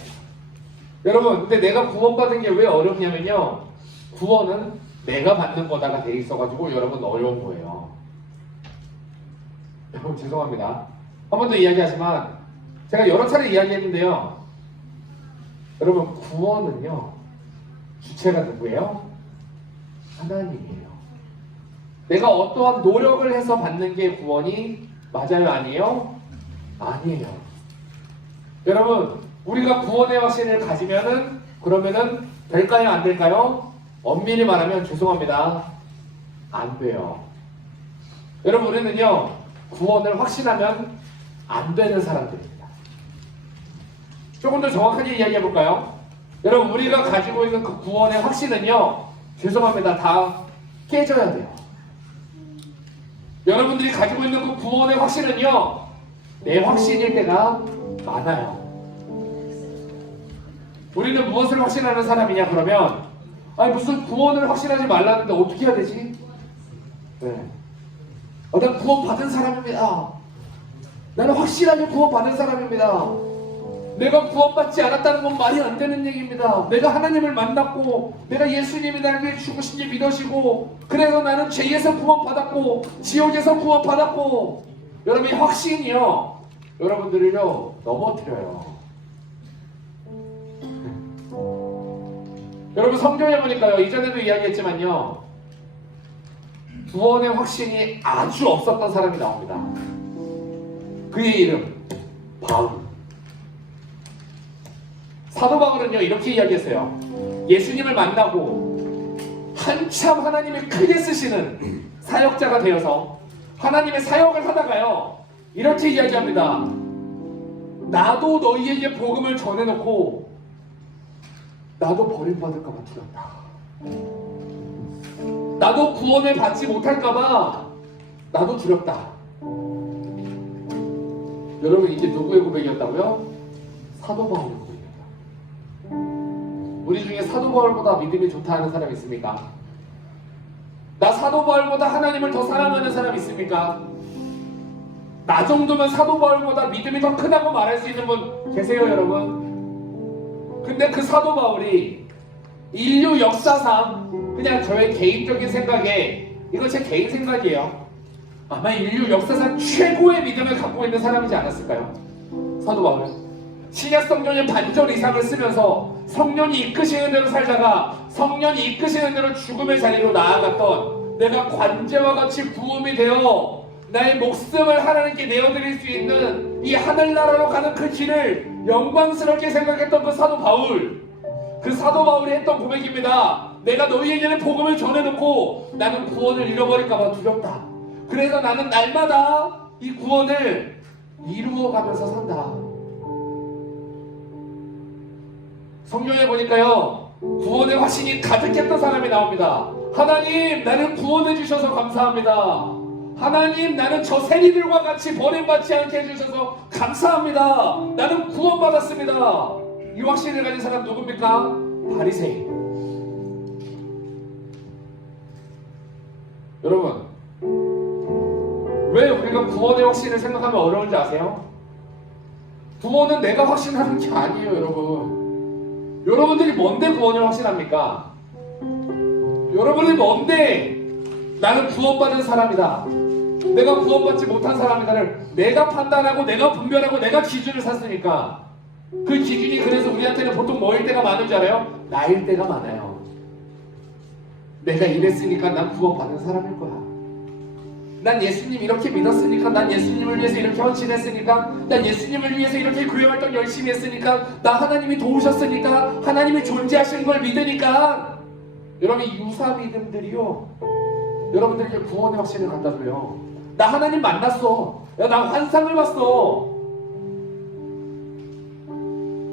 여러분, 근데 내가 구원받은 게 왜 어렵냐면요, 구원은 내가 받는 거다가 돼 있어가지고 여러분 어려운 거예요. 여러분, 죄송합니다. 한 번 더 이야기하지만 제가 여러 차례 이야기했는데요, 여러분, 구원은요, 주체가 누구예요? 하나님이에요. 내가 어떠한 노력을 해서 받는 게 구원이 맞아요, 아니에요? 아니에요. 여러분, 우리가 구원의 확신을 가지면은, 그러면은 될까요, 안 될까요? 엄밀히 말하면 죄송합니다, 안 돼요. 여러분, 우리는요, 구원을 확신하면 안 되는 사람들입니다. 조금 더 정확하게 이야기해 볼까요? 여러분, 우리가 가지고 있는 그 구원의 확신은요, 죄송합니다, 다 깨져야 돼요. 여러분들이 가지고 있는 그 구원의 확신은요, 내 확신일 때가 많아요. 우리는 무엇을 확신하는 사람이냐 그러면, 무슨 구원을 확신하지 말라는데 어떻게 해야 되지? 네. 난 구원 받은 사람입니다. 나는 확실하게 구원 받은 사람입니다. 내가 구원받지 않았다는 건 말이 안 되는 얘기입니다. 내가 하나님을 만났고, 내가 예수님이 나에게 죽으신 게 믿어지고, 그래서 나는 죄에서 구원받았고, 지옥에서 구원받았고, 여러분, 이 확신이요, 여러분들을요, 넘어뜨려요. 여러분 성경에 보니까요, 이전에도 이야기했지만요, 구원의 확신이 아주 없었던 사람이 나옵니다. 그의 이름 바울. 사도 바울은요 이렇게 이야기했어요. 예수님을 만나고 한참 하나님이 크게 쓰시는 사역자가 되어서 하나님의 사역을 하다가요 이렇게 이야기합니다. 나도 너희에게 복음을 전해놓고 나도 버림받을까 봐 두렵다. 나도 구원을 받지 못할까봐 나도 두렵다. 여러분 이게 누구의 고백이었다고요? 사도 바울의 고백이었다. 우리 중에 사도 바울보다 믿음이 좋다 하는 사람 있습니까? 나 사도 바울보다 하나님을 더 사랑하는 사람 있습니까? 나 정도면 사도 바울보다 믿음이 더 크다고 말할 수 있는 분 계세요, 여러분? 근데 그 사도 바울이 인류 역사상 그냥 저의 개인적인 생각에, 이건 제 개인 생각이에요, 아마 인류 역사상 최고의 믿음을 갖고 있는 사람이지 않았을까요? 사도 바울은 신약 성경의 반절 이상을 쓰면서 성령이 이끄시는 대로 살다가 성령이 이끄시는 대로 죽음의 자리로 나아갔던, 내가 관제와 같이 부음이 되어 나의 목숨을 하나님께 내어드릴 수 있는 이 하늘나라로 가는 그 길을 영광스럽게 생각했던 그 사도 바울, 그 사도 바울이 했던 고백입니다. 내가 너희에게는 복음을 전해놓고 나는 구원을 잃어버릴까봐 두렵다. 그래서 나는 날마다 이 구원을 이루어가면서 산다. 성경에 보니까요 구원의 확신이 가득했던 사람이 나옵니다. 하나님, 나를 구원해 주셔서 감사합니다. 하나님, 나는 저 세리들과 같이 버림받지 않게 해주셔서 감사합니다. 나는 구원받았습니다. 이 확신을 가진 사람 누굽니까? 바리새인. 여러분, 왜 우리가 구원의 확신을 생각하면 어려운지 아세요? 구원은 내가 확신하는 게 아니에요, 여러분. 여러분들이 뭔데 구원을 확신합니까? 여러분이 뭔데 나는 구원받은 사람이다, 내가 구원받지 못한 사람이다를 내가 판단하고 내가 분별하고 내가 기준을 샀으니까, 그 기준이 그래서 우리한테는 보통 뭐일 때가 많은 줄 알아요? 나일 때가 많아요. 내가 이랬으니까 난 구원받은 사람일 거야. 난 예수님 이렇게 믿었으니까, 난 예수님을 위해서 이렇게 헌신했으니까, 난 예수님을 위해서 이렇게 교회활동 열심히 했으니까, 나 하나님이 도우셨으니까, 하나님이 존재하시는 걸 믿으니까. 여러분, 이 유사 믿음들이요 여러분들에게 구원의 확신을 갖다 줘요. 나 하나님 만났어, 야, 나 환상을 봤어.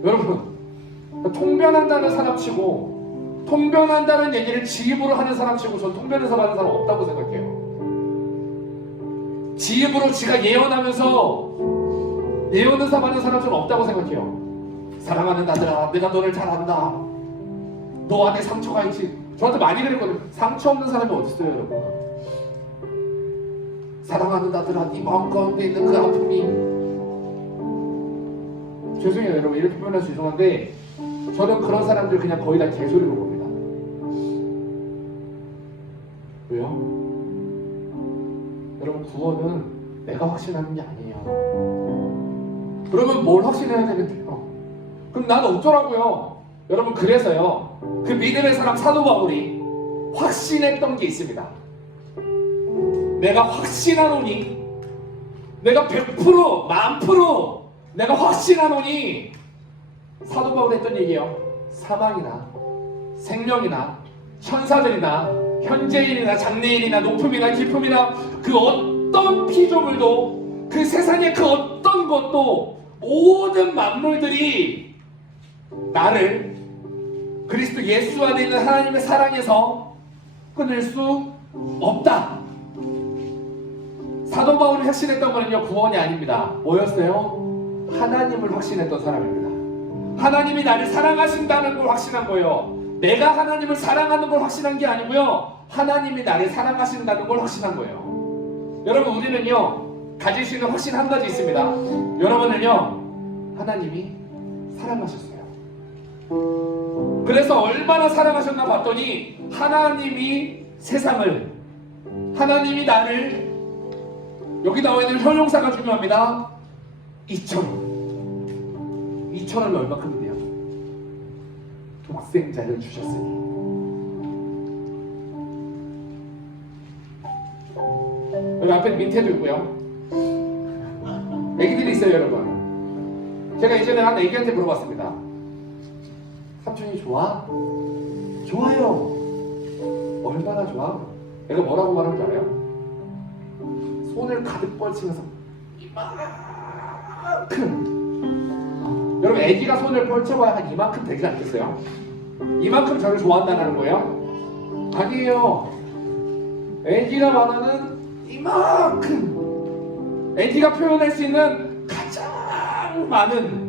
여러분, 통변한다는 사람 치고, 통변한다는 얘기를 지입으로 하는 사람 치고, 전 통변해서 하는 사람 없다고 생각해요. 지입으로 지가 예언하면서 예언해서 받는 사람 저는 없다고 생각해요. 사랑하는 아들아, 내가 너를 잘 안다. 너 안에 상처가 있지. 저한테 많이 그랬거든요. 상처 없는 사람이 어딨어요, 여러분? 사랑하는 아들아, 네 마음 가운데 있는 그 아픔이. 죄송해요, 여러분. 이렇게 표현해서 죄송한데 저는 그런 사람들 그냥 거의 다 개소리로 봅니다. 왜요? 여러분, 구원은 내가 확신하는 게 아니에요. 그러면 뭘 확신해야 되는데요? 그럼 난 어쩌라고요? 여러분, 그래서요 그 믿음의 사람 사도 바울이 확신했던 게 있습니다. 내가 확신하노니, 내가 100% 만프로 내가 확신하노니, 사도 바울이 했던 얘기예요. 사망이나 생명이나 천사들이나 현재일이나 장래일이나 높음이나 깊음이나 그 어떤 피조물도, 그 세상의 그 어떤 것도, 모든 만물들이 나를 그리스도 예수 안에 있는 하나님의 사랑에서 끊을 수 없다. 사도 바울이 확신했던 거는요 구원이 아닙니다. 뭐였어요? 하나님을 확신했던 사람입니다. 하나님이 나를 사랑하신다는 걸 확신한 거예요. 내가 하나님을 사랑하는 걸 확신한 게 아니고요, 하나님이 나를 사랑하신다는 걸 확신한 거예요. 여러분, 우리는요 가질 수 있는 확신 한 가지 있습니다. 여러분은요 하나님이 사랑하셨어요. 그래서 얼마나 사랑하셨나 봤더니 하나님이 세상을, 하나님이 나를, 여기 나와 있는 형용사가 중요합니다. 이처럼. 이처럼이 얼마큼인데요? 독생자를 주셨으니. 여기 앞에 밑에도 있고요. 애기들이 있어요, 여러분. 제가 예전에 한 애기한테 물어봤습니다. 삼촌이 좋아? 좋아요. 얼마나 좋아? 내가 뭐라고 말하는 줄 알아요? 손을 가득 뻘치면서 이만큼. 여러분, 애기가 손을 펼쳐봐야 한 이만큼 되지 않겠어요? 이만큼 저를 좋아한다는 거예요? 아니에요. 애기가 말하는 이만큼. 애기가 표현할 수 있는 가장 많은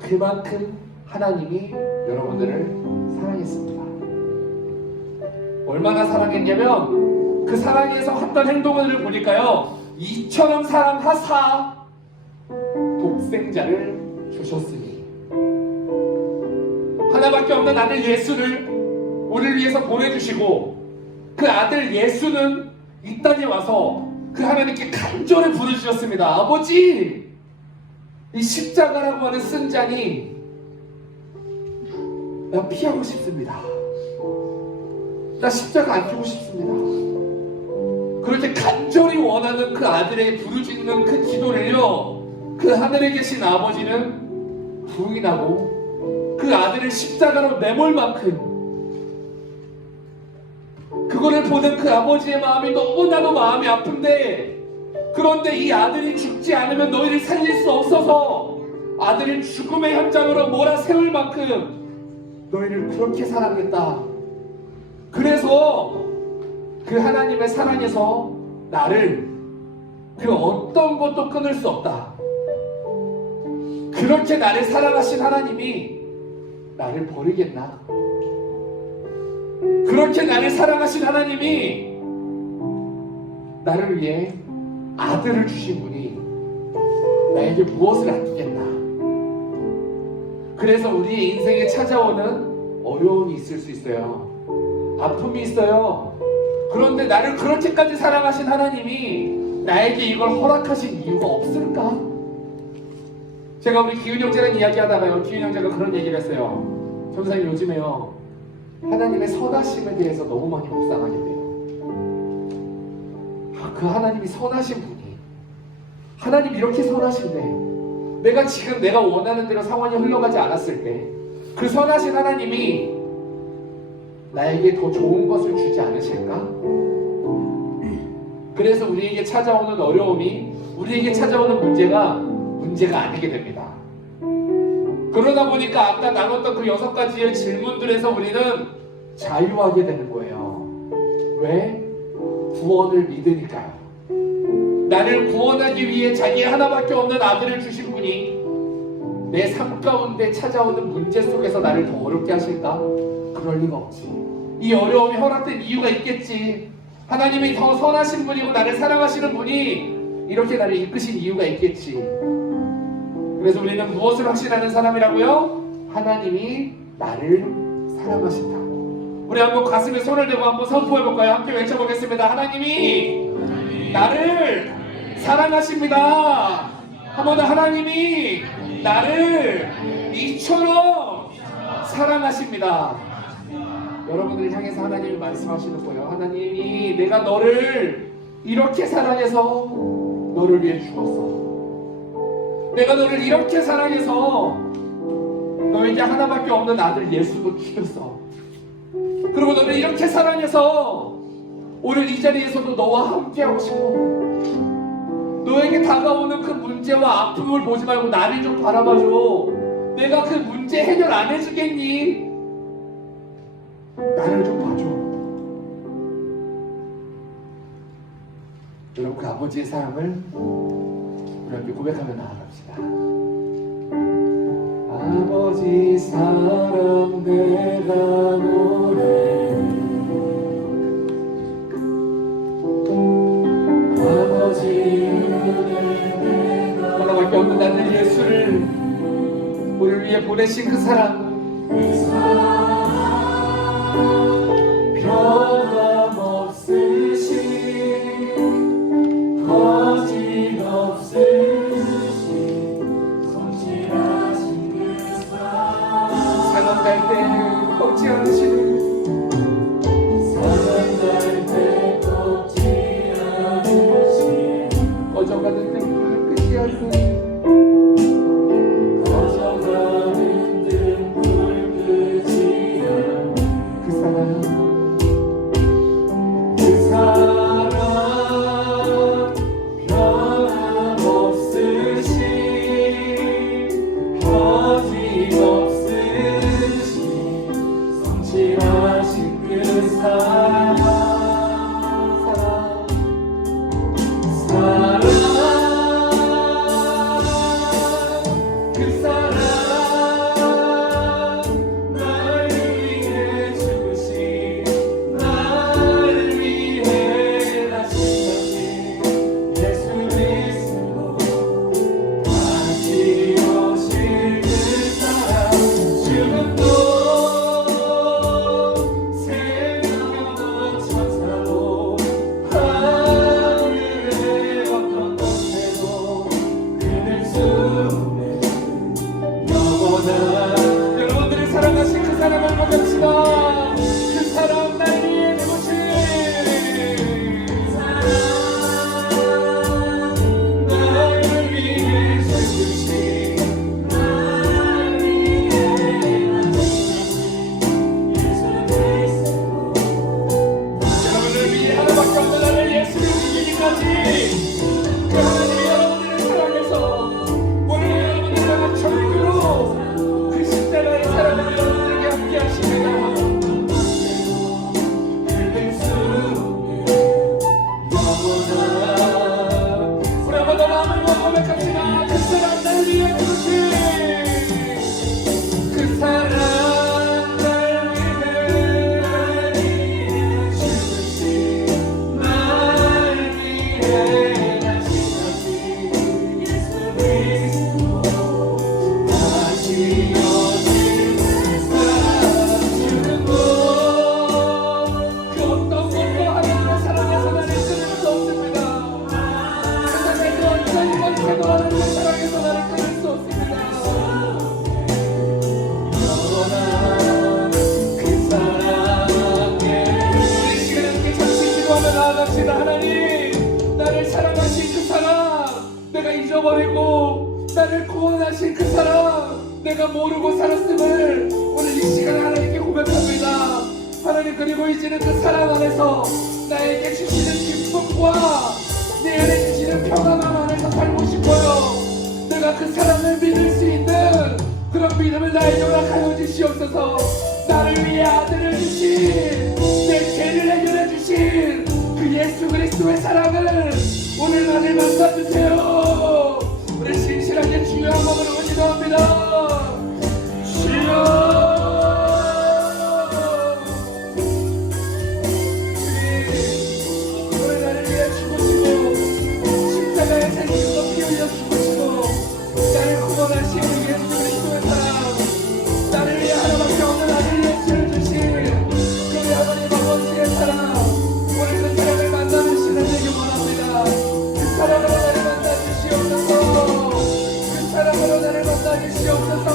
그만큼 하나님이 여러분들을 사랑했습니다. 얼마나 사랑했냐면 그 사랑에서 했던 행동을 보니까요, 이처럼 사랑하사 독생자를 주셨으니, 하나밖에 없는 아들 예수를 우리를 위해서 보내주시고, 그 아들 예수는 이 땅에 와서 그 하나님께 간절히 부르짖었습니다. 아버지, 이 십자가라고 하는 쓴잔이 나 피하고 싶습니다. 나 십자가 안 피고 싶습니다. 그럴 때 간절히 원하는 그 아들의 부르짖는 그 기도를요, 그 하늘에 계신 아버지는 부인하고 그 아들을 십자가로 내몰 만큼, 그거를 보는 그 아버지의 마음이 너무나도 마음이 아픈데, 그런데 이 아들이 죽지 않으면 너희를 살릴 수 없어서 아들을 죽음의 현장으로 몰아세울 만큼 너희를 그렇게 사랑했다. 그래서 그 하나님의 사랑에서 나를 그 어떤 것도 끊을 수 없다. 그렇게 나를 사랑하신 하나님이 나를 버리겠나? 그렇게 나를 사랑하신 하나님이 나를 위해 아들을 주신 분이 나에게 무엇을 아끼겠나? 그래서 우리의 인생에 찾아오는 어려움이 있을 수 있어요. 아픔이 있어요. 그런데 나를 그렇게까지 사랑하신 하나님이 나에게 이걸 허락하신 이유가 없을까? 제가 우리 기훈 형제랑 이야기하다가요, 기훈 형제가 그런 얘기를 했어요. 전사님, 요즘에요, 하나님의 선하심에 대해서 너무 많이 묵상하게 돼요. 그 하나님이 선하신 분이, 하나님 이렇게 선하신데 내가 지금 내가 원하는 대로 상황이 흘러가지 않았을 때 그 선하신 하나님이 나에게 더 좋은 것을 주지 않으실까? 그래서 우리에게 찾아오는 어려움이, 우리에게 찾아오는 문제가 아니게 됩니다. 그러다 보니까 아까 나눴던 그 6가지의 질문들에서 우리는 자유하게 되는 거예요. 왜? 구원을 믿으니까요. 나를 구원하기 위해 자기 하나밖에 없는 아들을 주신 분이 내 삶 가운데 찾아오는 문제 속에서 나를 더 어렵게 하실까? 그럴 리가 없지. 이 어려움이 허락된 이유가 있겠지. 하나님이 더 선하신 분이고 나를 사랑하시는 분이 이렇게 나를 이끄신 이유가 있겠지. 그래서 우리는 무엇을 확신하는 사람이라고요? 하나님이 나를 사랑하신다. 우리 한번 가슴에 손을 대고 한번 선포해볼까요? 함께 외쳐보겠습니다. 하나님이 나를 사랑하십니다. 한 번 더, 하나님이 나를 이처럼 사랑하십니다. 여러분들을 향해서 하나님이 말씀하시는 거예요. 하나님이 내가 너를 이렇게 사랑해서 너를 위해 죽었어. 내가 너를 이렇게 사랑해서 너에게 하나밖에 없는 아들 예수도 죽였어. 그리고 너를 이렇게 사랑해서 오늘 이 자리에서도 너와 함께하고 싶어. 너에게 다가오는 그 문제와 아픔을 보지 말고 나를 좀 바라봐줘. 내가 그 문제 해결 안 해주겠니? 나를 좀 봐줘. 여러분, 그 아버지의 사랑을 우리 함께 고백하며 나아갑시다. 아버지 사랑 내가 노래, 아버지 하나밖에 없는 아들 예수를 우리를 위해 보내신 그 사랑, 변함없으신 거짓없으신 성실하신 그 나를 위해 주신 그 사랑 나를 위해 주신 나를 위해 다시 예수 그리스도 다시 여심을 사주는 그 어떤 것도 하나님의 사랑에서 나를 끊을 수 없습니다. 세상의 그 어떤 것도 하나님의 사랑에서 나를 끊을 수 없습니다. 영원한 그 사랑에 우리 시간에 함께 잠시 기도하며 나아갑시다. 하나님, 나를 사랑하신 그 사랑 내가 잊어버리고 나를 구원하신 그 사랑 내가 모르고 살았음을 오늘 이 시간에 하나님께 고백합니다. 하나님, 그리고 이제는 그 사랑 안에서 나에게 주시는 기쁨과 내 안에 주시는 평안함 안에서 살고 싶어요. 내가 그 사랑을 믿을 수 있는 그런 믿음을 나에게 허락하여 주시옵소서. 나를 위해 아들을 주신 내 죄를 해결해 주신 그 예수 그리스도의 사랑을 오늘 나를 만나주세요. 우리 신실하게 주여 한 번으로 기도합니다. 주여, 오늘 나를 위해 죽으시고 십자가에 생명도 피 흘려 죽으시고 나를 구원하신 예수 그리스도의 사랑, 나를 위해 하나밖에 없는 아들 예수를 주신 그 아버님 아버지의 사랑, 오늘 그 사랑을 만나는 시간 되기 원합니다. 그 사랑으로 나를 만나 주시옵소서. 그 사랑으로 나를 만나 주시옵소서.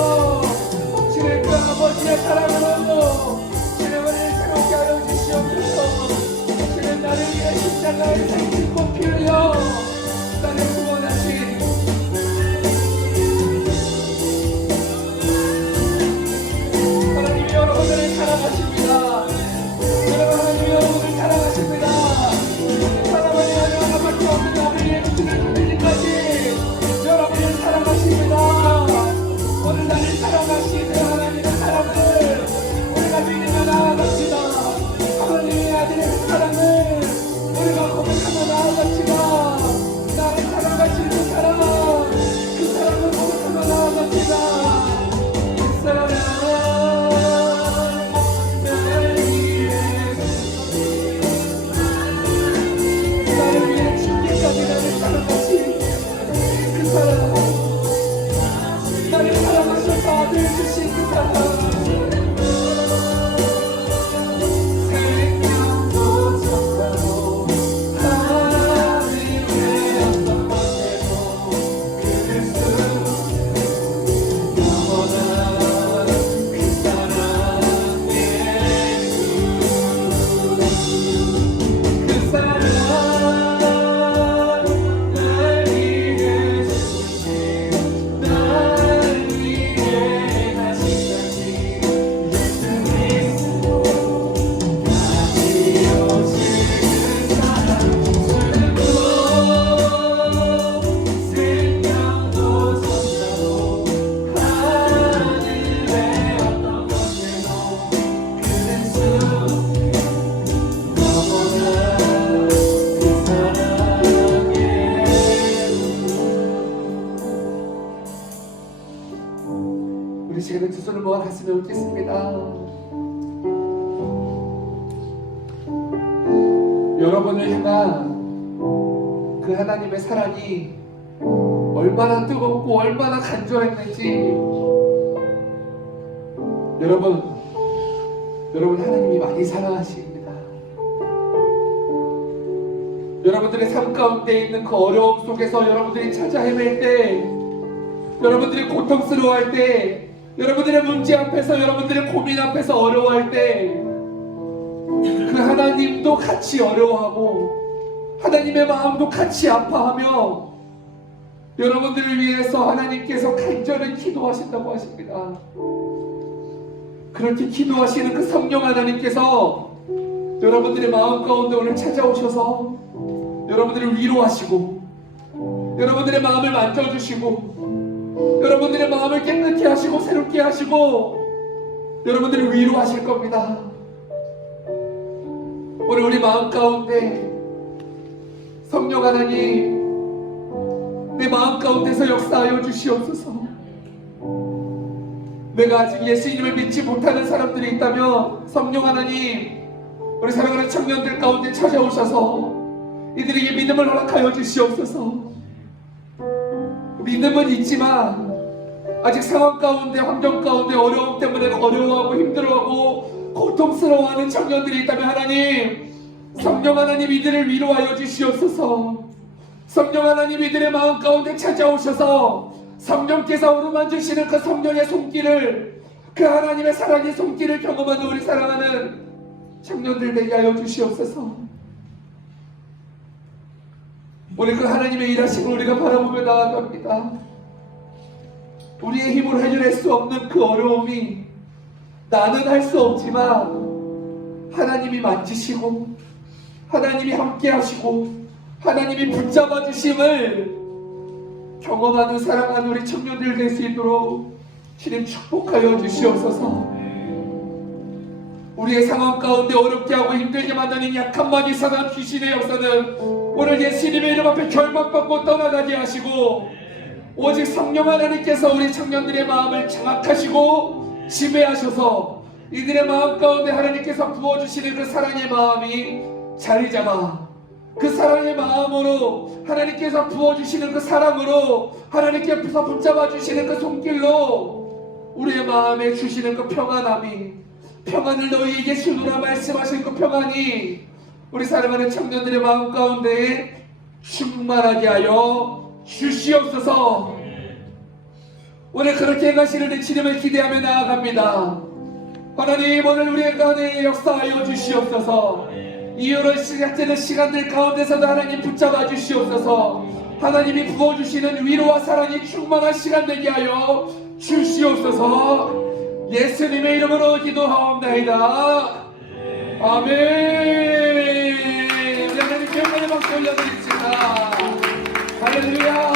주의 그 아버지의 사랑으로 주의 은혜를 새롭게 하여 주시옵소서. 주의 나를 위해 십자가에 생명도 피 흘려 나를 구원하신 하나님이 여러분들을 사랑하십니다. 여러분, 하나님이 여러분을 사랑하십니다. 사랑하니 하나밖에 없는 나를 위해 주시는 그때까지 여러분을 사랑하십니다. 오늘 나를 사랑하신 그 하나님의 사랑을 우리가 믿으며 나아갑시다. 하나님의 아들의 그 사랑을 우리가 고백하며 나아갑시다. 나를 사랑하신 그 사랑, 그 사랑을 고백하며 나아갑시다. 그 사랑 나를 위해 죽기까지 나를 사랑하신 그 사랑, 나를 사랑하셔서 아들 주신 그 사랑, 생명도 천사도 하나님의 어떤 것에도 그릴 수 영원한 그 사랑 예수, 그 사랑 날 위해 주신 날 위해 다시까지 예수 그리스도 다시 오실 그 사랑 주고 생명도 천사도 하늘의 어떤 것에도 그릴 수 영원한 그 사랑의 우리 시간에 두 손을 모아 가슴에 얹겠습니다. 여러분을 향한 그 하나님의 사랑이 얼마나 뜨겁고 얼마나 간절했는지 여러분 하나님이 많이 사랑하십니다. 여러분들의 삶 가운데 있는 그 어려움 속에서 여러분들이 찾아 헤맬 때, 여러분들이 고통스러워할 때, 여러분들의 문제 앞에서, 여러분들의 고민 앞에서 어려워할 때 그 하나님도 같이 어려워하고 하나님의 마음도 같이 아파하며 여러분들을 위해서 하나님께서 간절히 기도하신다고 하십니다. 그렇게 기도하시는 그 성령 하나님께서 여러분들의 마음 가운데 오늘 찾아오셔서 여러분들을 위로하시고 여러분들의 마음을 만져주시고 여러분들의 마음을 깨끗게 하시고 새롭게 하시고 여러분들을 위로하실 겁니다. 오늘 우리 마음 가운데 성령 하나님 내 마음 가운데서 역사하여 주시옵소서. 내가 아직 예수님을 믿지 못하는 사람들이 있다면 성령 하나님, 우리 사랑하는 청년들 가운데 찾아오셔서 이들에게 믿음을 허락하여 주시옵소서. 믿음은 있지만 아직 상황 가운데, 환경 가운데 어려움 때문에 어려워하고 힘들어하고 고통스러워하는 청년들이 있다면 하나님, 성령 하나님 이들을 위로하여 주시옵소서. 성령 하나님 이들의 마음 가운데 찾아오셔서 성령께서 어루만지시는 그 성령의 손길을, 그 하나님의 사랑의 손길을 경험하는 우리 사랑하는 청년들 되게 하여 주시옵소서. 오늘 그 하나님의 일하심을 우리가 바라보며 나아갑니다. 우리의 힘으로 해결할 수 없는 그 어려움이 나는 할 수 없지만 하나님이 만지시고 하나님이 함께 하시고 하나님이 붙잡아 주심을 경험하는 사랑하는 우리 청년들 될 수 있도록 주님 축복하여 주시옵소서. 우리의 상황 가운데 어렵게 하고 힘들게 만드는 약한 마귀 사단 귀신의 역사는 오늘 예수님의 이름 앞에 결박받고 떠나가게 하시고 오직 성령 하나님께서 우리 청년들의 마음을 장악하시고 지배하셔서 이들의 마음 가운데 하나님께서 부어주시는 그 사랑의 마음이 자리 잡아 그 사랑의 마음으로 하나님께서 부어주시는 그 사랑으로 하나님께서 붙잡아 주시는 그 손길로 우리의 마음에 주시는 그 평안을 너희에게 주노라 말씀하신 그 평안이 우리 사랑하는 청년들의 마음 가운데 충만하게 하여 주시옵소서. 오늘 그렇게 행하시는 내 주님을 기대하며 나아갑니다. 하나님, 오늘 우리의 가운데 역사하여 주시옵소서. 이후로 시작되는 시간들 가운데서도 하나님 붙잡아 주시옵소서. 하나님이 부어주시는 위로와 사랑이 충만한 시간 되게 하여 주시옵소서. 예수님의 이름으로 기도하옵나이다. 아멘. 우리 하나님께 영광의 박수 올려드립시다. 할렐루야.